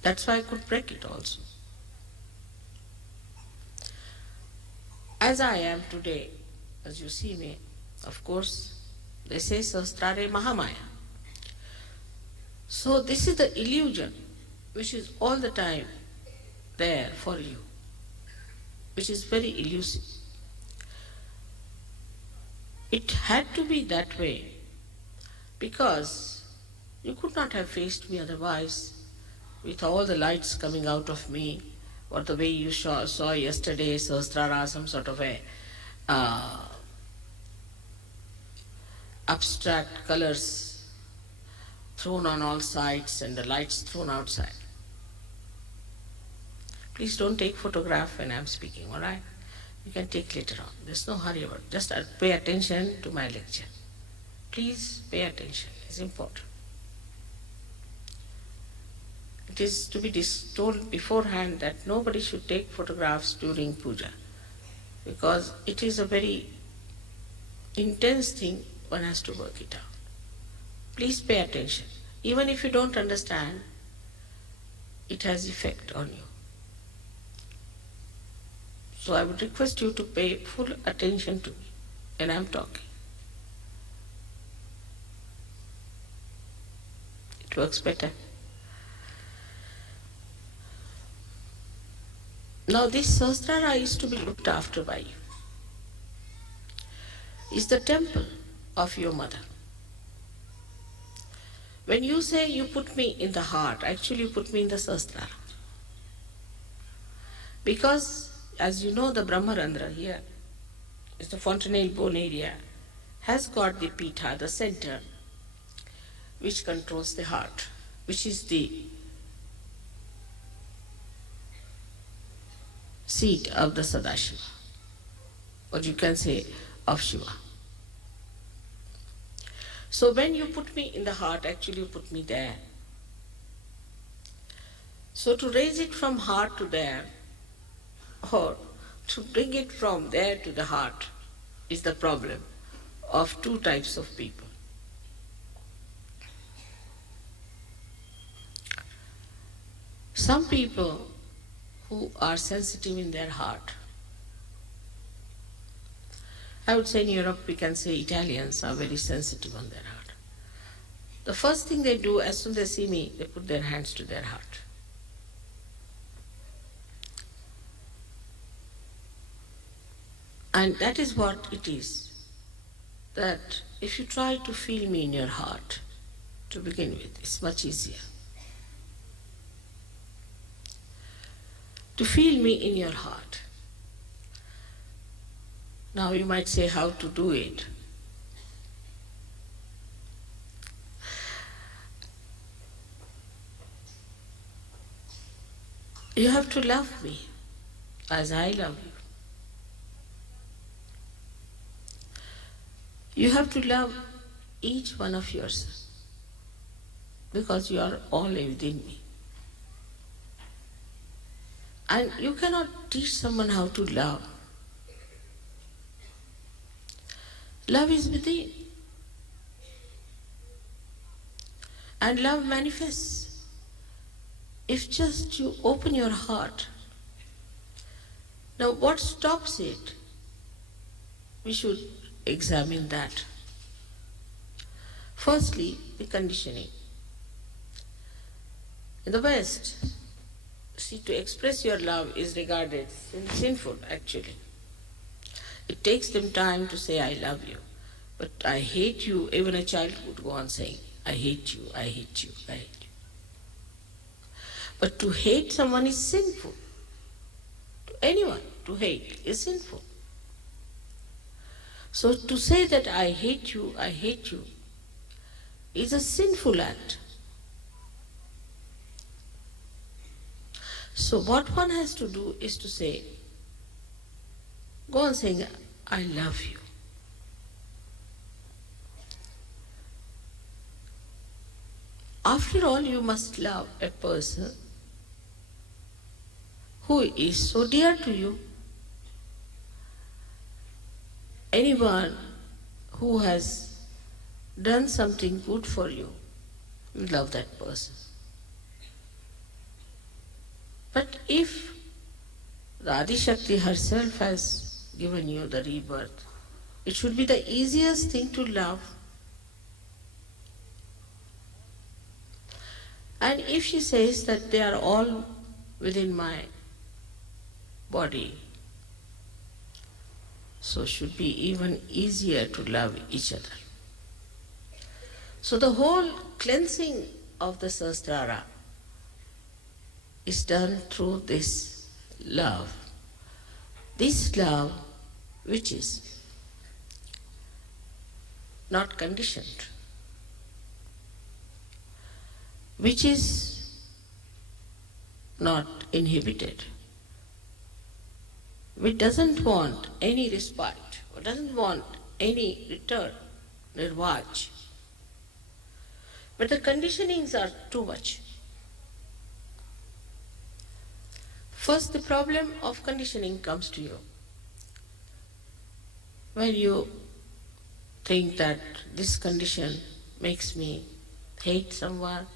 That's why I could break it also. As I am today, as you see me, of course, they say Sahasrare Mahamaya. So this is the illusion which is all the time there for you, which is very elusive. It had to be that way because you could not have faced me otherwise, with all the lights coming out of me, or the way you saw yesterday, Sahasrara, some sort of a abstract colors thrown on all sides and the lights thrown outside. Please don't take photograph when I'm speaking, all right? You can take later on. There's no hurry about it. Just pay attention to my lecture. Please pay attention. It's important. It is to be told beforehand that nobody should take photographs during puja. because it is a very intense thing, one has to work it out. Please pay attention. Even if you don't understand, it has effect on you. So I would request you to pay full attention to me when I'm talking. It works better. Now this Sahasrara is to be looked after by you. It's the temple of your mother. When you say you put me in the heart, actually you put me in the Sahasrara. Because, as you know, the Brahmarandra here is the fontanelle bone area, has got the Pitha, the center, which controls the heart, which is the seat of the Sadashiva, or you can say of Shiva. So when you put me in the heart, actually you put me there. So to raise it from heart to there, or to bring it from there to the heart, is the problem of two types of people. Some people who are sensitive in their heart, I would say in Europe we can say Italians are very sensitive on their heart. The first thing they do as soon as they see me, they put their hands to their heart. And that is what it is, that if you try to feel me in your heart, to begin with, it's much easier. To feel me in your heart. Now you might say how to do it. You have to love me as I love you. You have to love each one of yours because you are all within me. And you cannot teach someone how to love. Love is within. And love manifests. If just you open your heart. Now what stops it? We should examine that. Firstly, the conditioning. In the West, see, to express your love is regarded sinful, actually. It takes them time to say, I love you. But I hate you, even a child would go on saying, I hate you, I hate you, I hate you. But to hate someone is sinful. To anyone, to hate is sinful. So to say that I hate you is a sinful act. So what one has to do is to say, go on saying, I love you. After all, you must love a person who is so dear to you. Anyone who has done something good for you, you love that person. But if the Adi Shakti herself has given you the rebirth, it should be the easiest thing to love. And if she says that they are all within my body, so should be even easier to love each other. So the whole cleansing of the Sahasrara is done through this love. This love which is not conditioned, which is not inhibited, which doesn't want any respite, or doesn't want any return, nirvaj. But the conditionings are too much. First, the problem of conditioning comes to you. when you think that this condition makes me hate someone,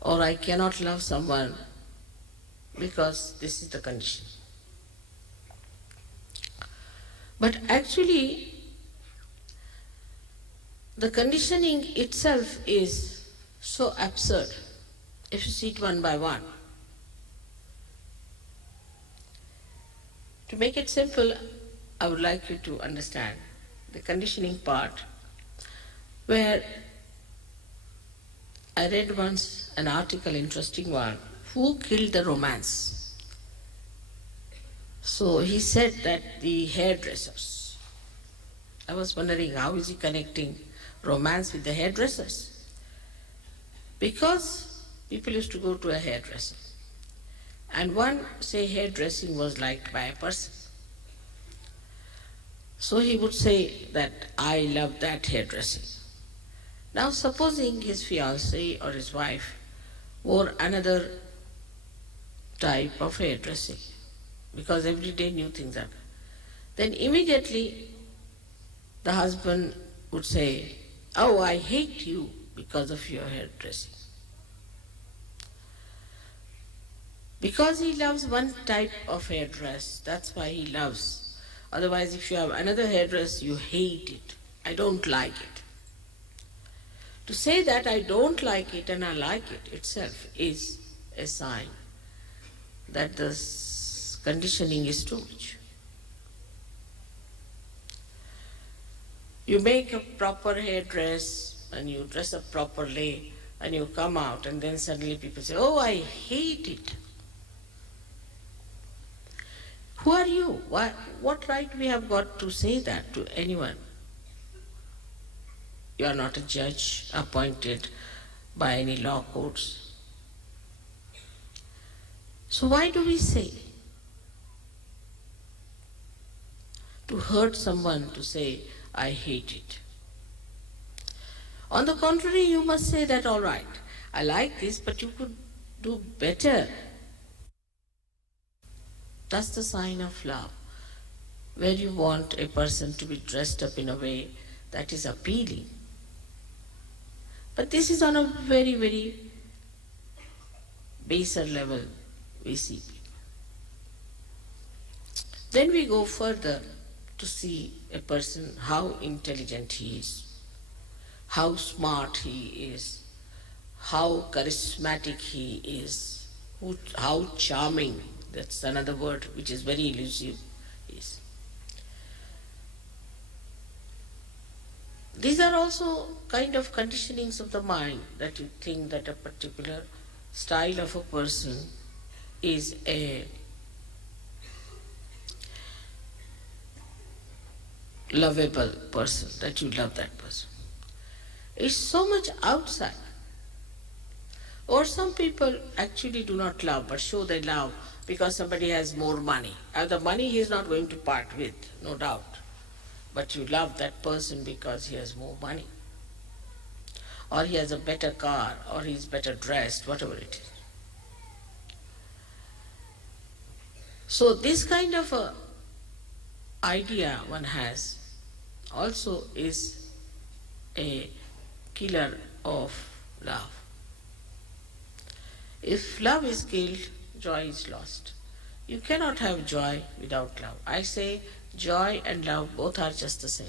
or I cannot love someone because this is the condition. But actually, the conditioning itself is so absurd if you see it one by one. To make it simple, I would like you to understand the conditioning part, where I read once an article, interesting one, who killed the romance? So he said that the hairdressers. I was wondering, how is he connecting romance with the hairdressers? Because people used to go to a hairdresser, and one, say, hairdressing was liked by a person. So he would say that, I love that hairdressing. Now supposing his fiancée or his wife wore another type of hairdressing, because every day new things happen, then immediately the husband would say, oh, I hate you because of your hairdressing. Because he loves one type of hairdress, that's why he loves. Otherwise, if you have another hairdress, you hate it. I don't like it. To say that I don't like it and I like it itself is a sign that the conditioning is too much. You make a proper hairdress and you dress up properly and you come out, and then suddenly people say, oh, I hate it. Who are you? What right we have got to say that to anyone? You are not a judge appointed by any law courts. So why do we say? To hurt someone, to say, I hate it. On the contrary, you must say that, all right, I like this, but you could do better. That's the sign of love, where you want a person to be dressed up in a way that is appealing. But this is on a very, very baser level we see. Then we go further to see a person, how intelligent he is, how smart he is, how charismatic he is, how charming, that's another word which is very elusive, is. These are also kind of conditionings of the mind, that you think that a particular style of a person is a lovable person, that you love that person. It's so much outside. Or some people actually do not love, but show they love because somebody has more money. And the money he is not going to part with, no doubt. But you love that person because he has more money. Or he has a better car, or he is better dressed, whatever it is. So this kind of a idea one has also is a killer of love. If love is killed, joy is lost. You cannot have joy without love. I say joy and love both are just the same.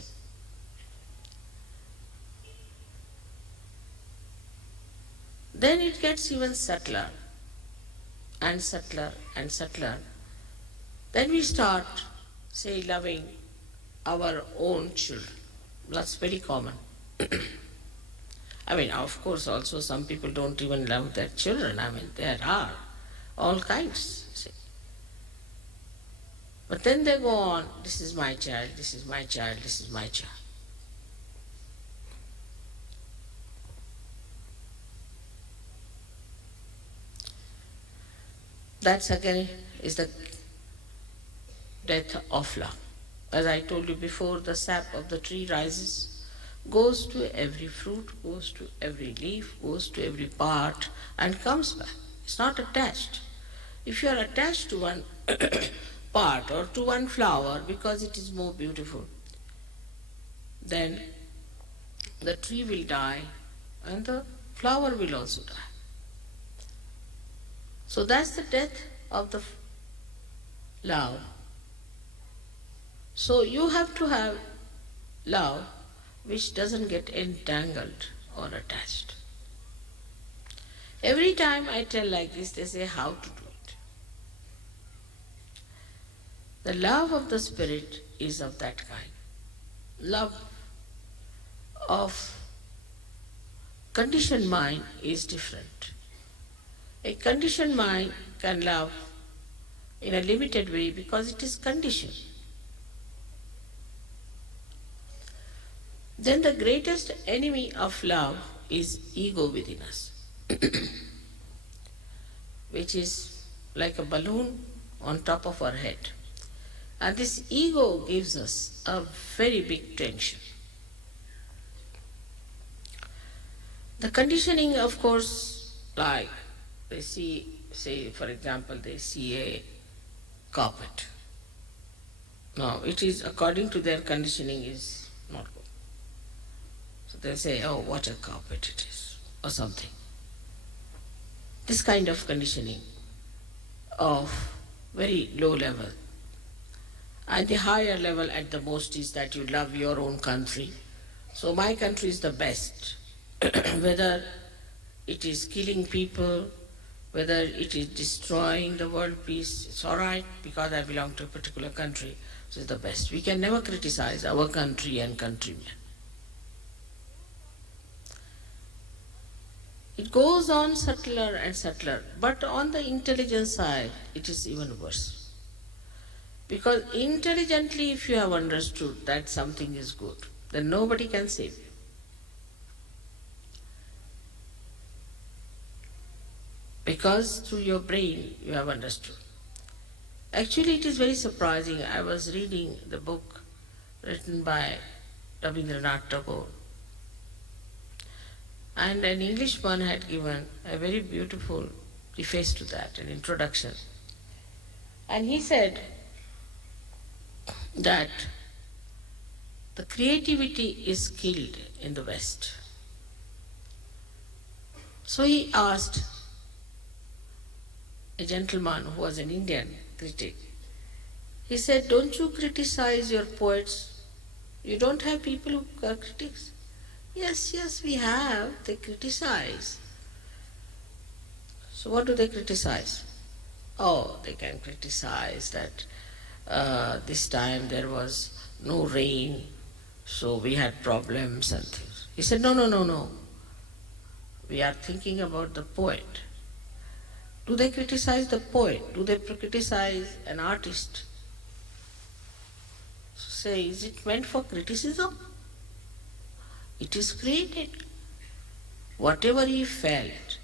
Then it gets even subtler and subtler and subtler. Then we start, say, loving our own children. That's very common. I mean, of course, also some people don't even love their children. I mean, there are all kinds. See. But then they go on, this is my child, this is my child, this is my child. That again is the death of love. As I told you before, the sap of the tree rises, goes to every fruit, goes to every leaf, goes to every part, and comes back. It's not attached. If you are attached to one, part or to one flower because it is more beautiful, then the tree will die and the flower will also die. So that's the death of the love. So you have to have love which doesn't get entangled or attached. Every time I tell like this, they say how to do it. The love of the spirit is of that kind. Love of conditioned mind is different. A conditioned mind can love in a limited way because it is conditioned. Then the greatest enemy of love is ego within us, which is like a balloon on top of our head. And this ego gives us a very big tension. The conditioning, of course, like they see, say for example, they see a carpet. Now it is according to their conditioning is not good. So they say, oh, what a carpet it is, or something. This kind of conditioning of very low level. And the higher level at the most is that you love your own country. So my country is the best. Whether it is killing people, whether it is destroying the world peace, it's all right because I belong to a particular country, so it's the best. We can never criticize our country and countrymen. It goes on subtler and subtler, but on the intelligence side, it is even worse. Because intelligently, if you have understood that something is good, then nobody can save you. Because through your brain, you have understood. Actually, it is very surprising. I was reading the book written by Rabindranath Tagore, and an Englishman had given a very beautiful preface to that, an introduction. And he said that the creativity is killed in the West. So he asked a gentleman who was an Indian critic, he said, don't you criticize your poets? You don't have people who are critics? Yes, we have. They criticize. So what do they criticize? Oh, they can criticize that this time there was no rain, so we had problems and things. He said, no. We are thinking about the poet. Do they criticize the poet? Do they criticize an artist? So say, is it meant for criticism? It is created. Whatever he felt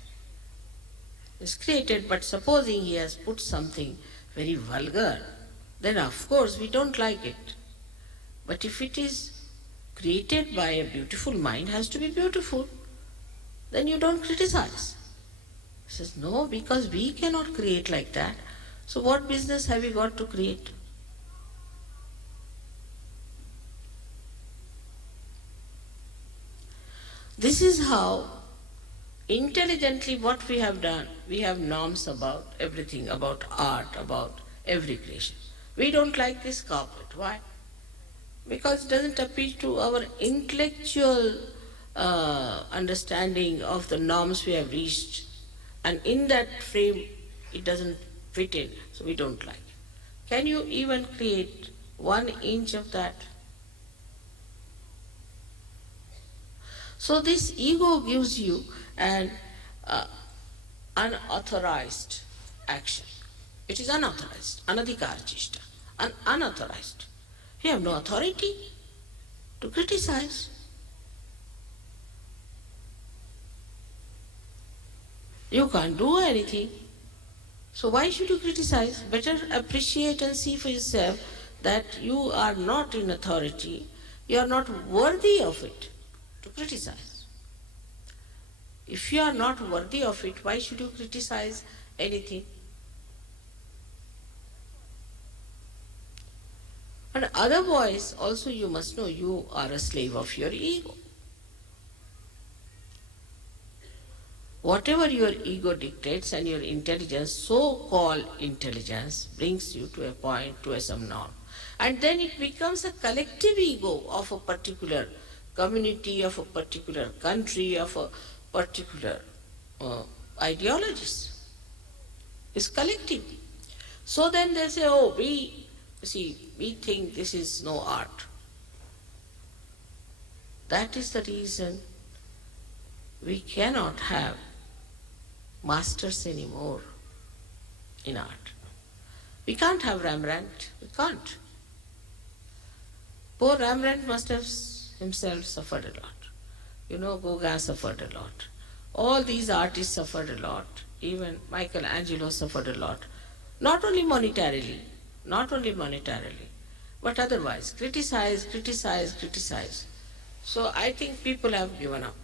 is created, but supposing he has put something very vulgar, then of course we don't like it. But if it is created by a beautiful mind, has to be beautiful, then you don't criticize. He says, no, because we cannot create like that. So what business have we got to create? This is how intelligently what we have done. We have norms about everything, about art, about every creation. We don't like this carpet. Why? Because it doesn't appeal to our intellectual understanding of the norms we have reached. And in that frame, it doesn't fit in, so we don't like it. Can you even create 1 inch of that? So this ego gives you an unauthorized action. It is unauthorized, anadhikarchishta, unauthorized. You have no authority to criticize. You can't do anything. So why should you criticize? Better appreciate and see for yourself that you are not in authority. You are not worthy of it to criticize. If you are not worthy of it, why should you criticize anything? And otherwise, also you must know you are a slave of your ego. Whatever your ego dictates and your intelligence, so-called intelligence, brings you to a point, to some norm. And then it becomes a collective ego of a particular community, of a particular country, of a particular ideologies. It's collective. So then they say, oh, we think this is no art. That is the reason we cannot have masters anymore in art. We can't have Rembrandt. We can't. Poor Rembrandt must have himself suffered a lot. Gauguin suffered a lot. All these artists suffered a lot. Even Michelangelo suffered a lot. Not only monetarily, but otherwise. Criticize. So I think people have given up.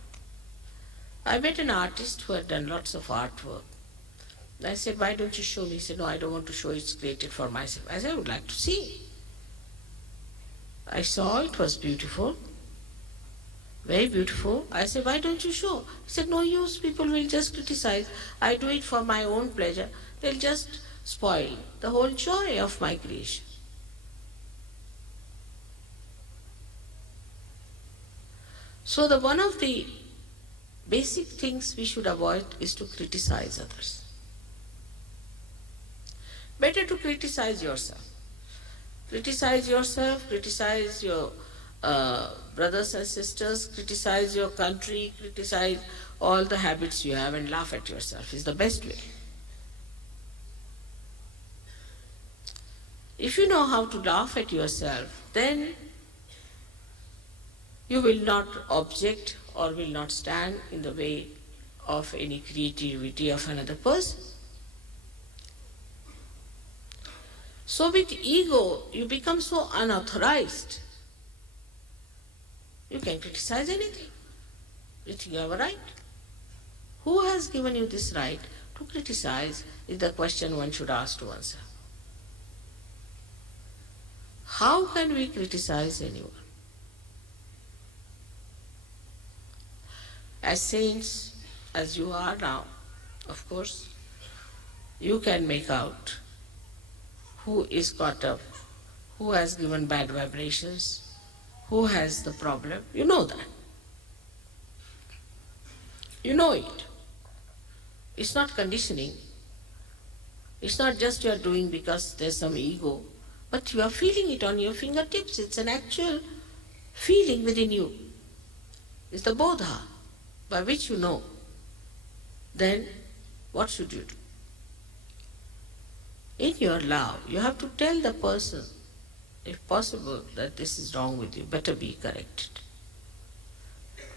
I met an artist who had done lots of artwork. I said, why don't you show me? He said, no, I don't want to show, it's created for myself. I said, I would like to see. I saw it was beautiful, very beautiful. I said, why don't you show? He said, no use, people will just criticize. I do it for my own pleasure. They'll just spoil the whole joy of my creation. So one of the basic things we should avoid is to criticize others. Better to criticize yourself. Criticize yourself, criticize your brothers and sisters, criticize your country, criticize all the habits you have and laugh at yourself is the best way. If you know how to laugh at yourself, then you will not object or will not stand in the way of any creativity of another person. So with ego, you become so unauthorized. You can criticize anything. You think you have a right. Who has given you this right to criticize is the question one should ask to oneself. How can we criticize anyone? As saints as you are now, of course, you can make out who is caught up, who has given bad vibrations, who has the problem. You know that. You know it. It's not conditioning. It's not just you are doing because there's some ego, but you are feeling it on your fingertips. It's an actual feeling within you. It's the bodha by which you know. Then what should you do? In your love, you have to tell the person, if possible, that this is wrong with you, better be corrected.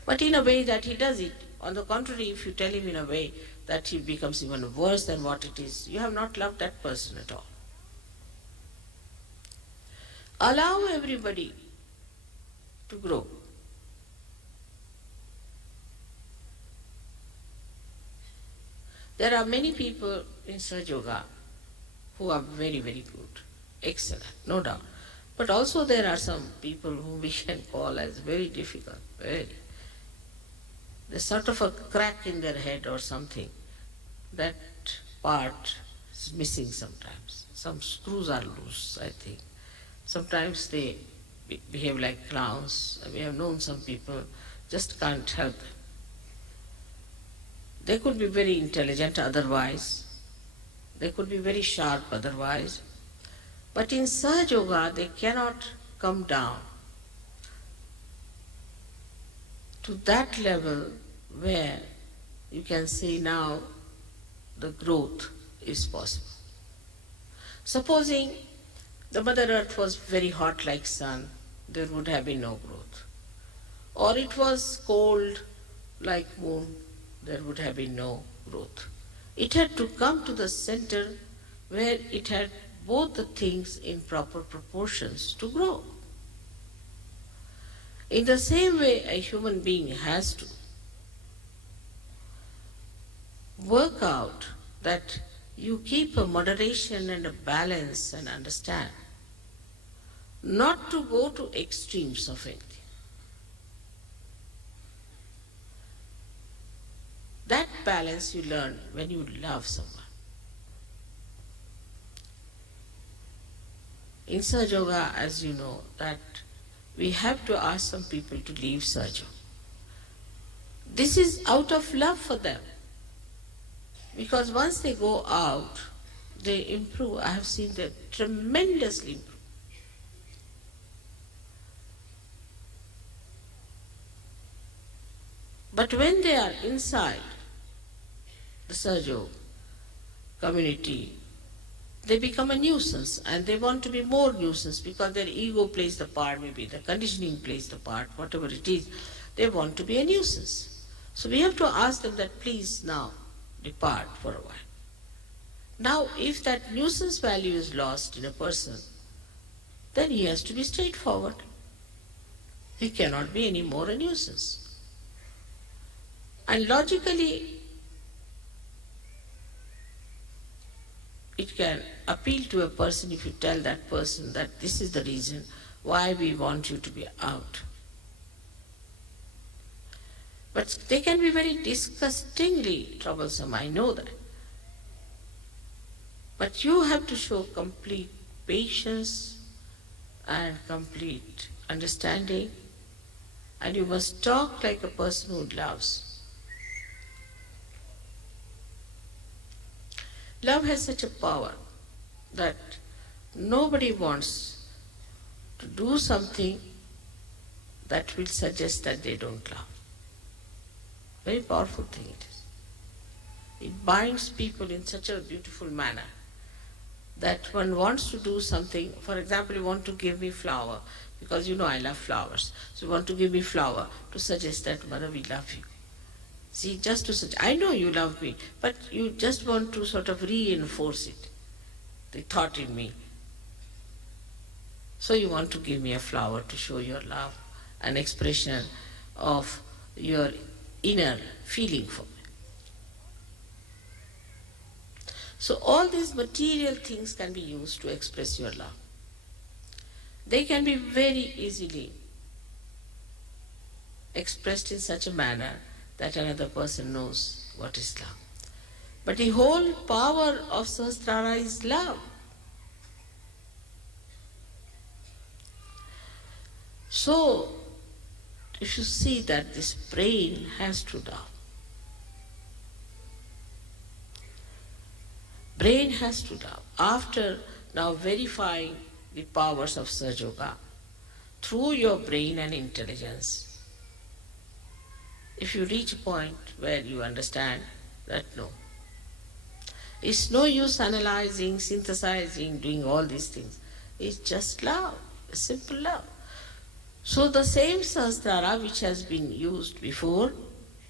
But in a way that he does it. On the contrary, if you tell him in a way that he becomes even worse than what it is, you have not loved that person at all. Allow everybody to grow. There are many people in Sahaja Yoga who are very, very good, excellent, no doubt. But also there are some people whom we can call as very difficult, very. There's sort of a crack in their head or something. That part is missing sometimes. Some screws are loose, I think. Sometimes they behave like clowns. We have known some people, just can't help them. They could be very intelligent otherwise. They could be very sharp otherwise. But in Sahaja Yoga, they cannot come down to that level where you can say now the growth is possible. Supposing the Mother Earth was very hot like sun, there would have been no growth. Or it was cold like moon, there would have been no growth. It had to come to the center where it had both the things in proper proportions to grow. In the same way, a human being has to work out that you keep a moderation and a balance and understand not to go to extremes of anything. That balance you learn when you love someone. In Sahaja Yoga, as you know, that we have to ask some people to leave Sahaja. This is out of love for them. Because once they go out, they improve. I have seen them tremendously improve. But when they are inside the Sahaja community, they become a nuisance, and they want to be more nuisance because their ego plays the part, maybe the conditioning plays the part, whatever it is, they want to be a nuisance. So we have to ask them that please now depart for a while. Now if that nuisance value is lost in a person, then he has to be straightforward. He cannot be any more a nuisance. And logically, it can appeal to a person if you tell that person that this is the reason why we want you to be out. But they can be very disgustingly troublesome, I know that. But you have to show complete patience and complete understanding, and you must talk like a person who loves. Love has such a power that nobody wants to do something that will suggest that they don't love. Very powerful thing it is. It binds people in such a beautiful manner that one wants to do something. For example, you want to give me flower because you know I love flowers. So you want to give me flower to suggest that, Mother, we love you. See, just to suggest, I know you love me, but you just want to sort of reinforce it, the thought in me. So you want to give me a flower to show your love, an expression of your inner feeling for me. So all these material things can be used to express your love. They can be very easily expressed in such a manner that another person knows what is love. But the whole power of Sahasrara is love. So, if you see that this brain has to love, brain has to love. After now verifying the powers of Sahaja Yoga through your brain and intelligence, if you reach a point where you understand that no, it's no use analyzing, synthesizing, doing all these things. It's just love, a simple love. So the same Sahasrara which has been used before,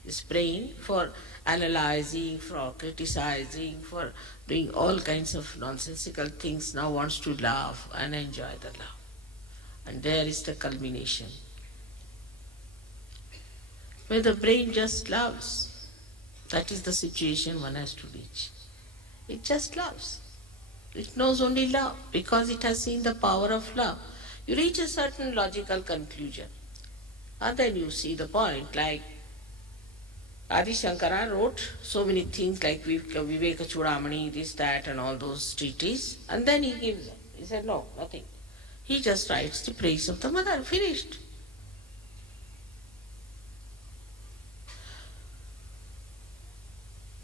this brain, for analyzing, for criticizing, for doing all kinds of nonsensical things, now wants to laugh and enjoy the love. And there is the culmination, where the brain just loves. That is the situation one has to reach. It just loves. It knows only love because it has seen the power of love. You reach a certain logical conclusion, and then you see the point. Like Adi Shankara wrote so many things like Viveka Chudamani, this, that, and all those treatises, and then he gives up. He said, no, nothing. He just writes the praise of the mother, finished.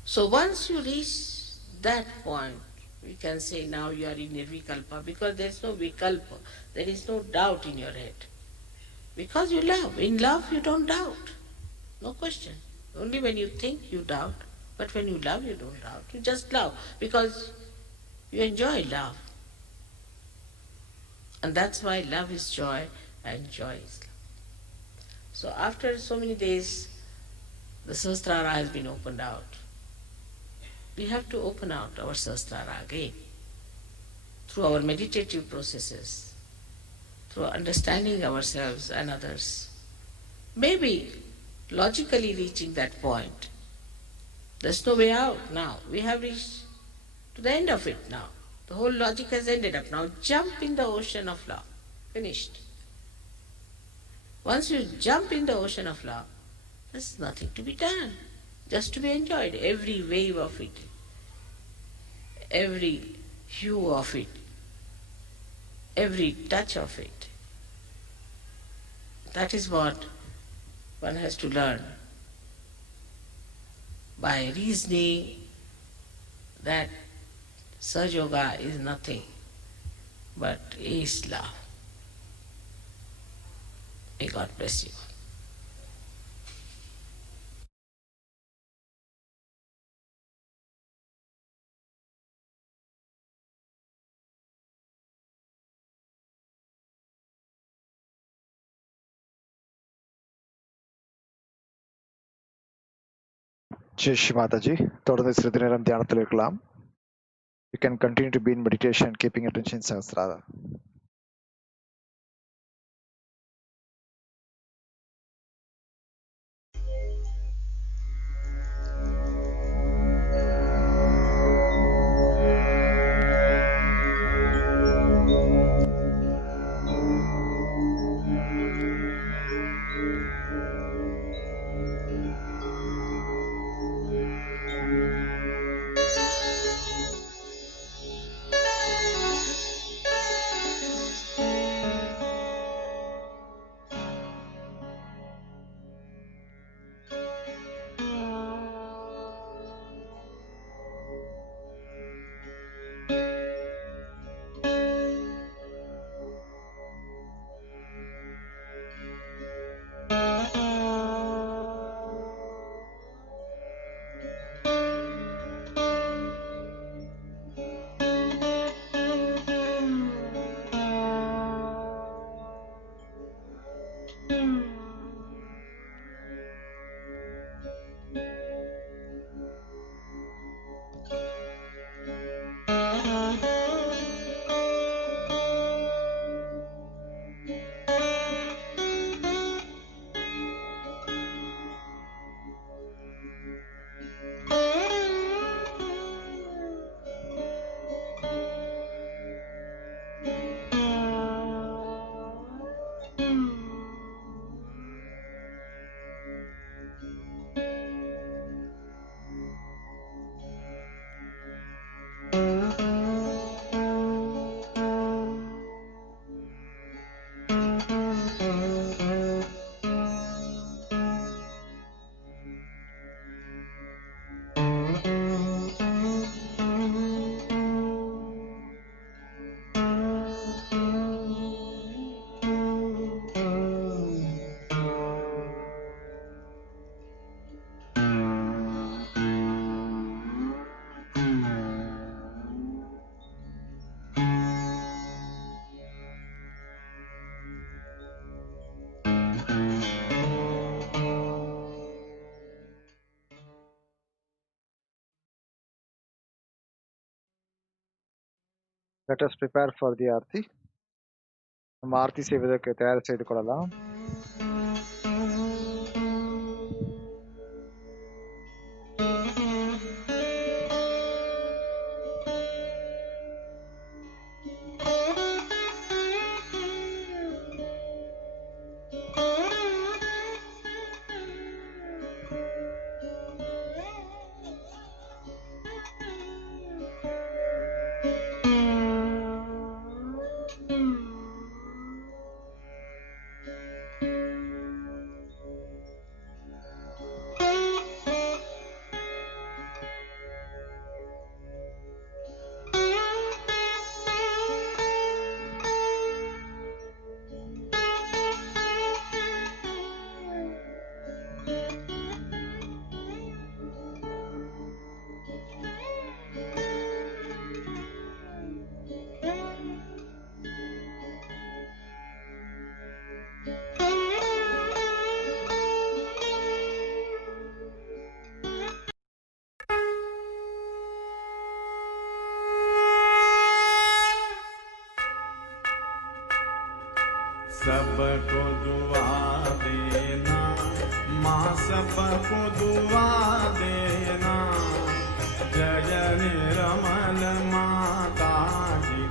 So once you reach that point, we can say now you are in nirvikalpa, because there is no vikalpa, there is no doubt in your head. Because you love. In love you don't doubt. No question. Only when you think you doubt, but when you love you don't doubt. You just love because you enjoy love. And that's why love is joy and joy is love. So after so many days, the Sahasrara has been opened out. We have to open out our Sahasrara again through our meditative processes, through understanding ourselves and others. Maybe logically reaching that point. There's no way out now. We have reached to the end of it now. The whole logic has ended up. Now jump in the ocean of love. Finished. Once you jump in the ocean of love, there's nothing to be done, just to be enjoyed. Every wave of it, every hue of it, every touch of it. That is what one has to learn by reasoning that Sahaja Yoga is nothing but is love. May God bless you. Jai Shri Mataji. தொடர்ந்து சிறிது நேரம் தியானத்தில் இருக்கலாம். You can continue to be in meditation, keeping attention in Sahasrara. Let us prepare for the Aarti. நம்ம ஆர்த்தி செய்வதற்கு தயார் செய்து கொள்ளலாம். सबको दुआ देना, माँ सबको दुआ देना, जय निर्मल माता की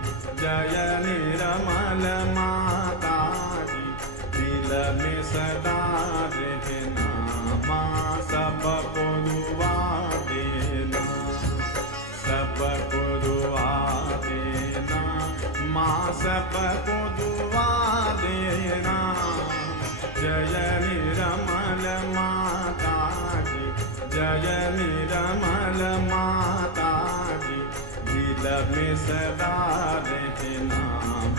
जय निर्मल माता की दिल में सदा रहना माँ सबको दुआ देना सबको दुआ देना माँ सबको दुआ देना जय निर्मल माता की जय निर्मल माता की दिल में सदा रहना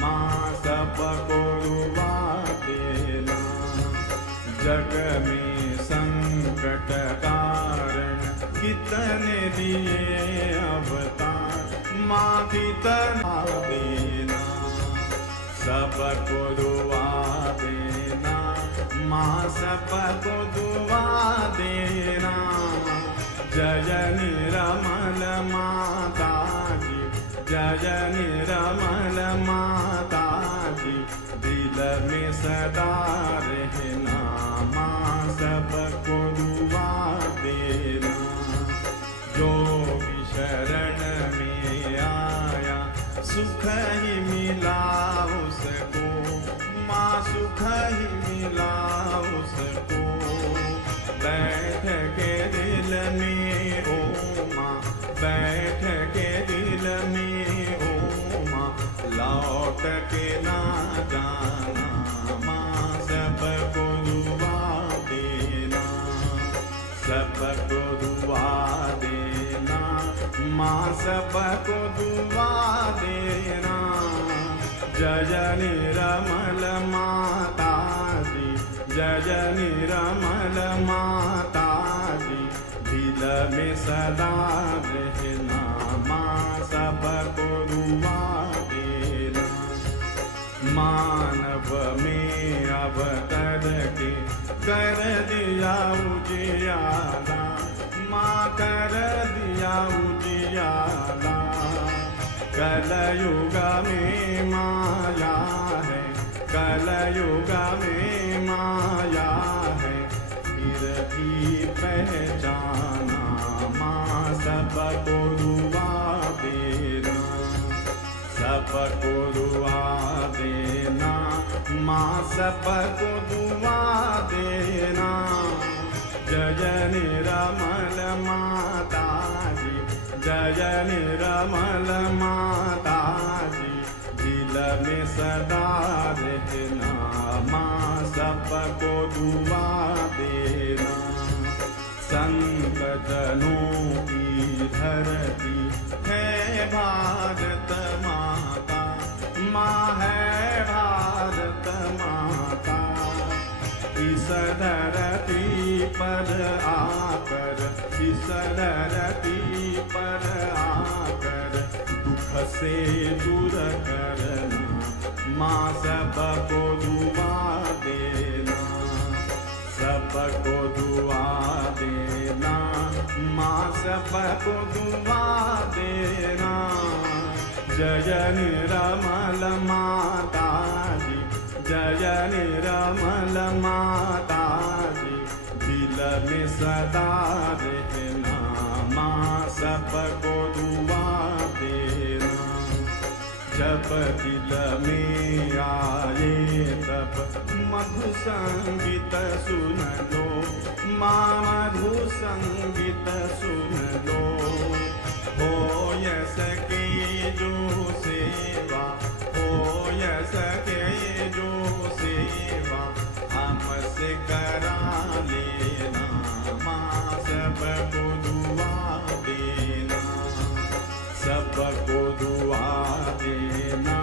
माँ सबको दुआ देना जग में संकट कारण कितने दिए अवतार माँ कितना देना सबको दुआ देना माँ सबको दुआ देना जय निर्मल माता की जय निर्मल माता की दिल में सदा रहना माँ सबको दुआ देना जो भी शरण में आया सुख ही मिला उसको माँ सुख ही मिला उसको बैठ के दिल में ओ माँ बैठ के दिल में ओ माँ लौट के ना जाना माँ सबको दुआ देना सबको दुआ देना माँ सबको दुआ देना जय निर्मल माता जी जय निर्मल माता जी दिल में सदा रहना माँ सबको दुआ देना मानव में अवतर के कर दिया उजियाला माँ कर दिया उजियाला कलयुग में माया है कलयुग में माया है फिर भी पहचाना माँ सबको दुआ देना सबको दुआ देना माँ सबको दुआ देना जय निर्मल माता जी जय निर्मल माता जी दिल में सदा रहना माँ सबको दुआ देना संकटनों की धरती है भारत माता माँ है भारत माता इस धरती पर आकर इस धरती पर आकर दुख से दूर करना माँ सबको दुआ देना सबको दुआ देना माँ सबको दुआ देना जय निर्मल माता जी जय निर्मल माता जी दिल में सदा रहना माँ सबको दुआ देना जब दिल में आए तब मधु संगीत सुन लो माँ मधु संगीत सुन लो हो सके जो सेवा हो सके जो सेवा हमसे करा लेना माँ सबको दुआ देना सबको दुआ देना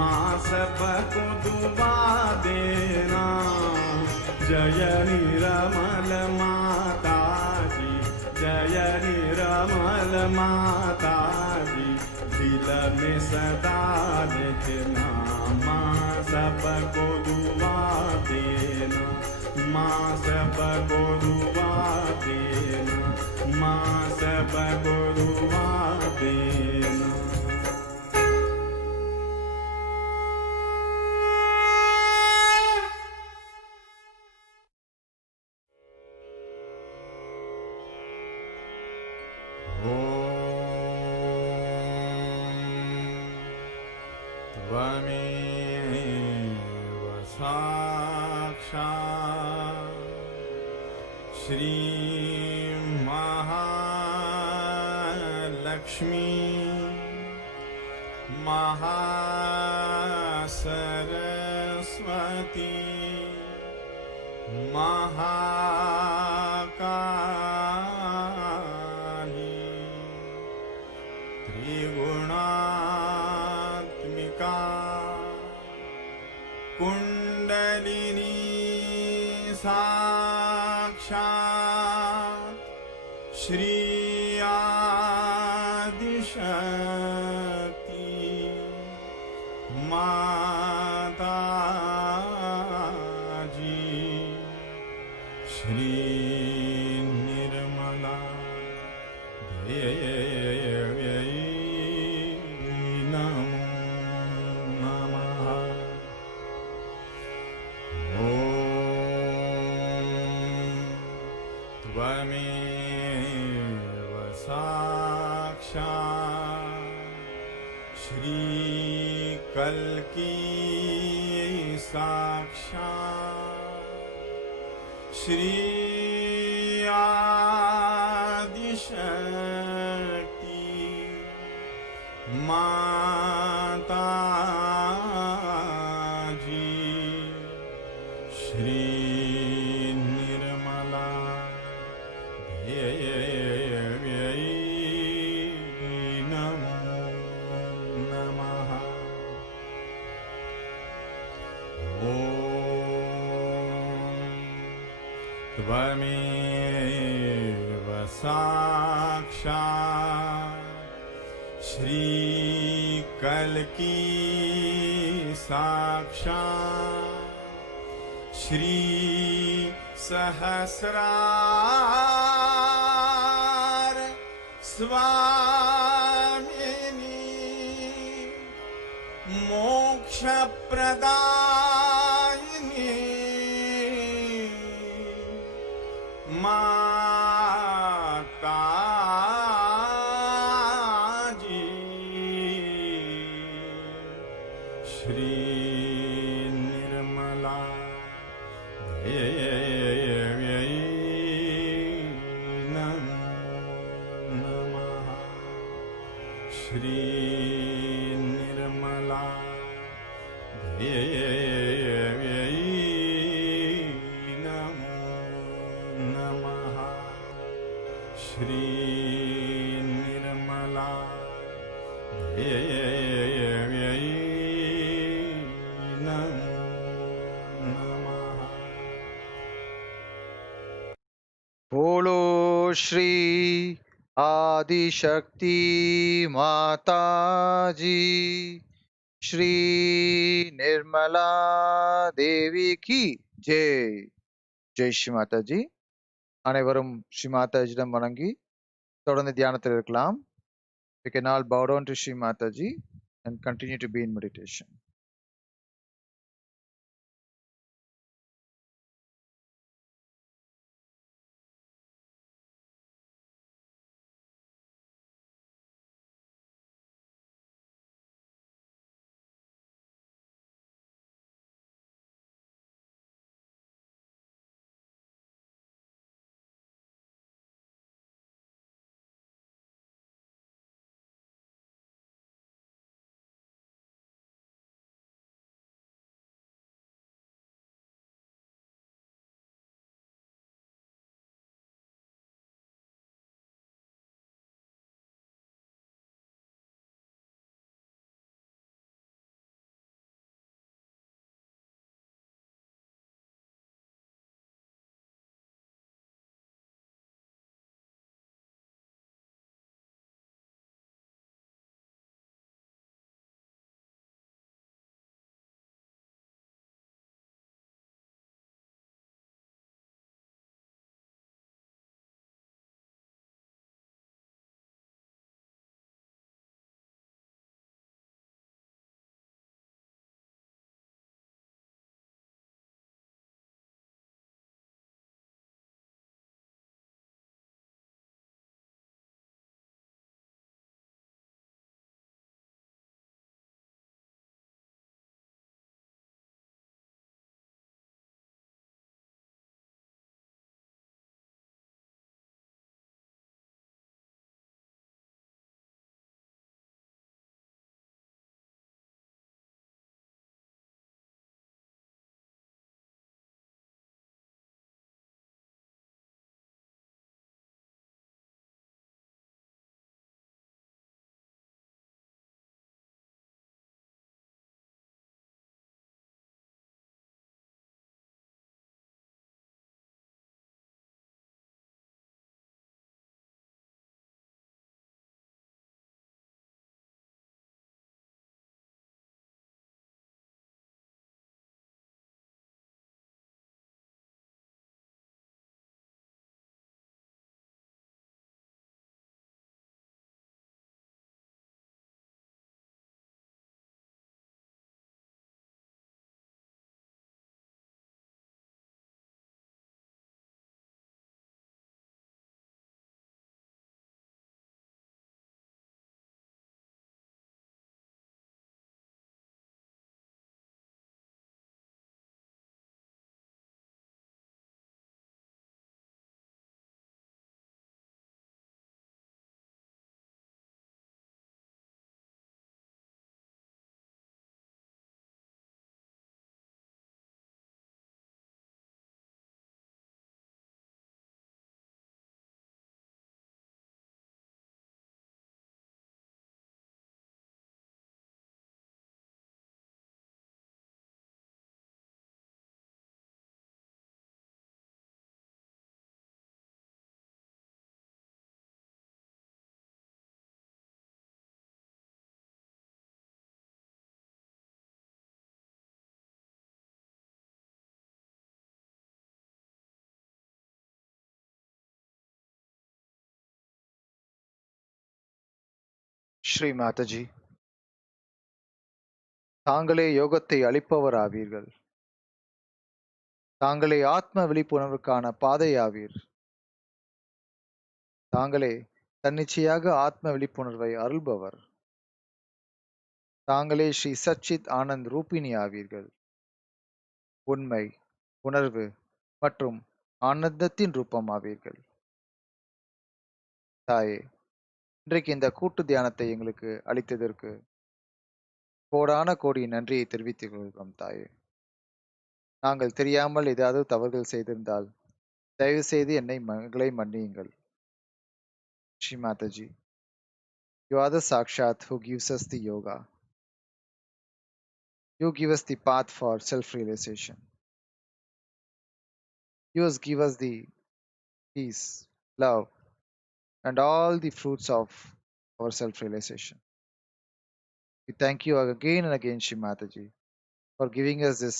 माँ सबको दुआ देना जय निर्मल माता जी जय निर्मल माता जी दिल में सदा रहना माँ सबको दुआ देना माँ सबको दुआ देना माँ सबको दुआ देना श्री महालक्ष्मी महासरस्वती महाकाली त्रिगुणात्मिका कुण्डलिनी साक्षात् श्री आदिशक्ति माताजी श्री निर्मला देव्यै नमो नमः। ॐ त्वमेव साक्षात् श्रीकल्की साक्षात् श्री आदिशक्ति माताजी श्री निर्मला देव्यै नमो नमः। ॐ त्वमेव साक्षात् श्रीकल्की साक्षात् श्री सहस्रार स्वामिनी मोक्षप्रदायिनी माताजी श्री निर्मला देव्यै नमो नमः। श्री निर्मला देव्यै नमो नमः। श्री निर्मला देव्यै नमो नमः। बोलो श्री आदिशक्ति माता जी श्री निर्मला देवी की जय. ஜெய் ஸ்ரீ மாதாஜி. அனைவரும் ஸ்ரீ மாதாஜிடம் வணங்கி தொடர்ந்து தியானத்தில் இருக்கலாம். We can all bow down to Sri Mataji and continue to be in meditation. Sri Mataji, தாங்களே யோகத்தை அளிப்பவர் ஆவீர்கள். தாங்களே ஆத்ம விழிப்புணர்வுக்கான பாதையாவீர். தாங்களே தன்னிச்சையாக ஆத்ம விழிப்புணர்வை அருள்பவர். தாங்களே ஸ்ரீ சச்சித் ஆனந்த் ரூபிணி ஆவீர்கள். உண்மை, உணர்வு மற்றும் ஆனந்தத்தின் ரூபம் ஆவீர்கள். தாயே, இன்றைக்கு இந்த கூட்டு தியானத்தை எங்களுக்கு அளித்ததற்கு கோடான கோடி நன்றியை தெரிவித்துக் கொள்கிறோம் தாயே. நாங்கள் தெரியாமல் ஏதாவது தவறுகள் செய்திருந்தால் தயவு செய்து எங்களை மன்னியுங்கள். Sri Mataji, you are the Sakshat who gives us the yoga. You give us the path for self-realization. You give us the peace, love, and all the fruits of our self-realization. We thank you again and again, Shri Mataji, for giving us this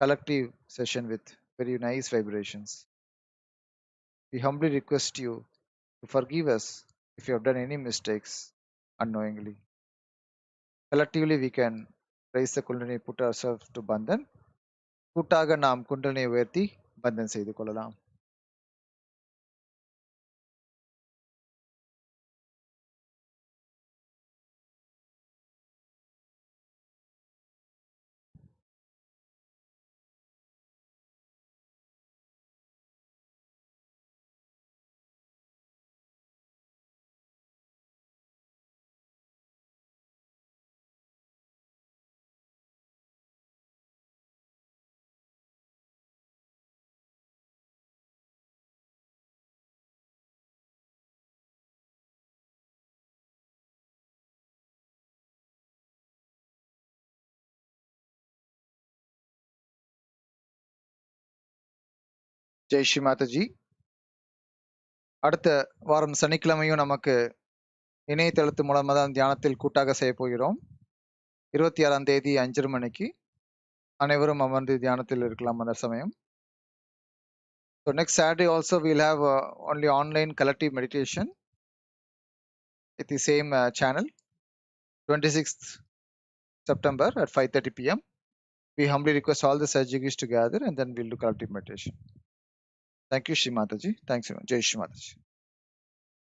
collective session with very nice vibrations. We humbly request you to forgive us if you have done any mistakes unknowingly. Collectively, we can raise the Kundalini, put ourselves to Bandhan. கூட்டாக நாம் குண்டலினை உயர்த்தி பந்தன் செய்து கொள்ளலாம். ஜெய் ஸ்ரீ மாதாஜி. அடுத்த வாரம் சனிக்கிழமையும் நமக்கு இணையதளத்து மூலமாக தான் தியானத்தில் கூட்டாக செய்ய போகிறோம். 26ஆம் தேதி 5:30 மணிக்கு அனைவரும் அமர்ந்து தியானத்தில் இருக்கலாம் அந்த சமயம். So next Saturday also we'll have only online collective meditation at the same channel, 26th September at 5:30 p.m. We humbly request all the Sajjagis to gather and then we'll do collective meditation. Thank you, Shri Mataji. Thanks, Jai Shri Mataji.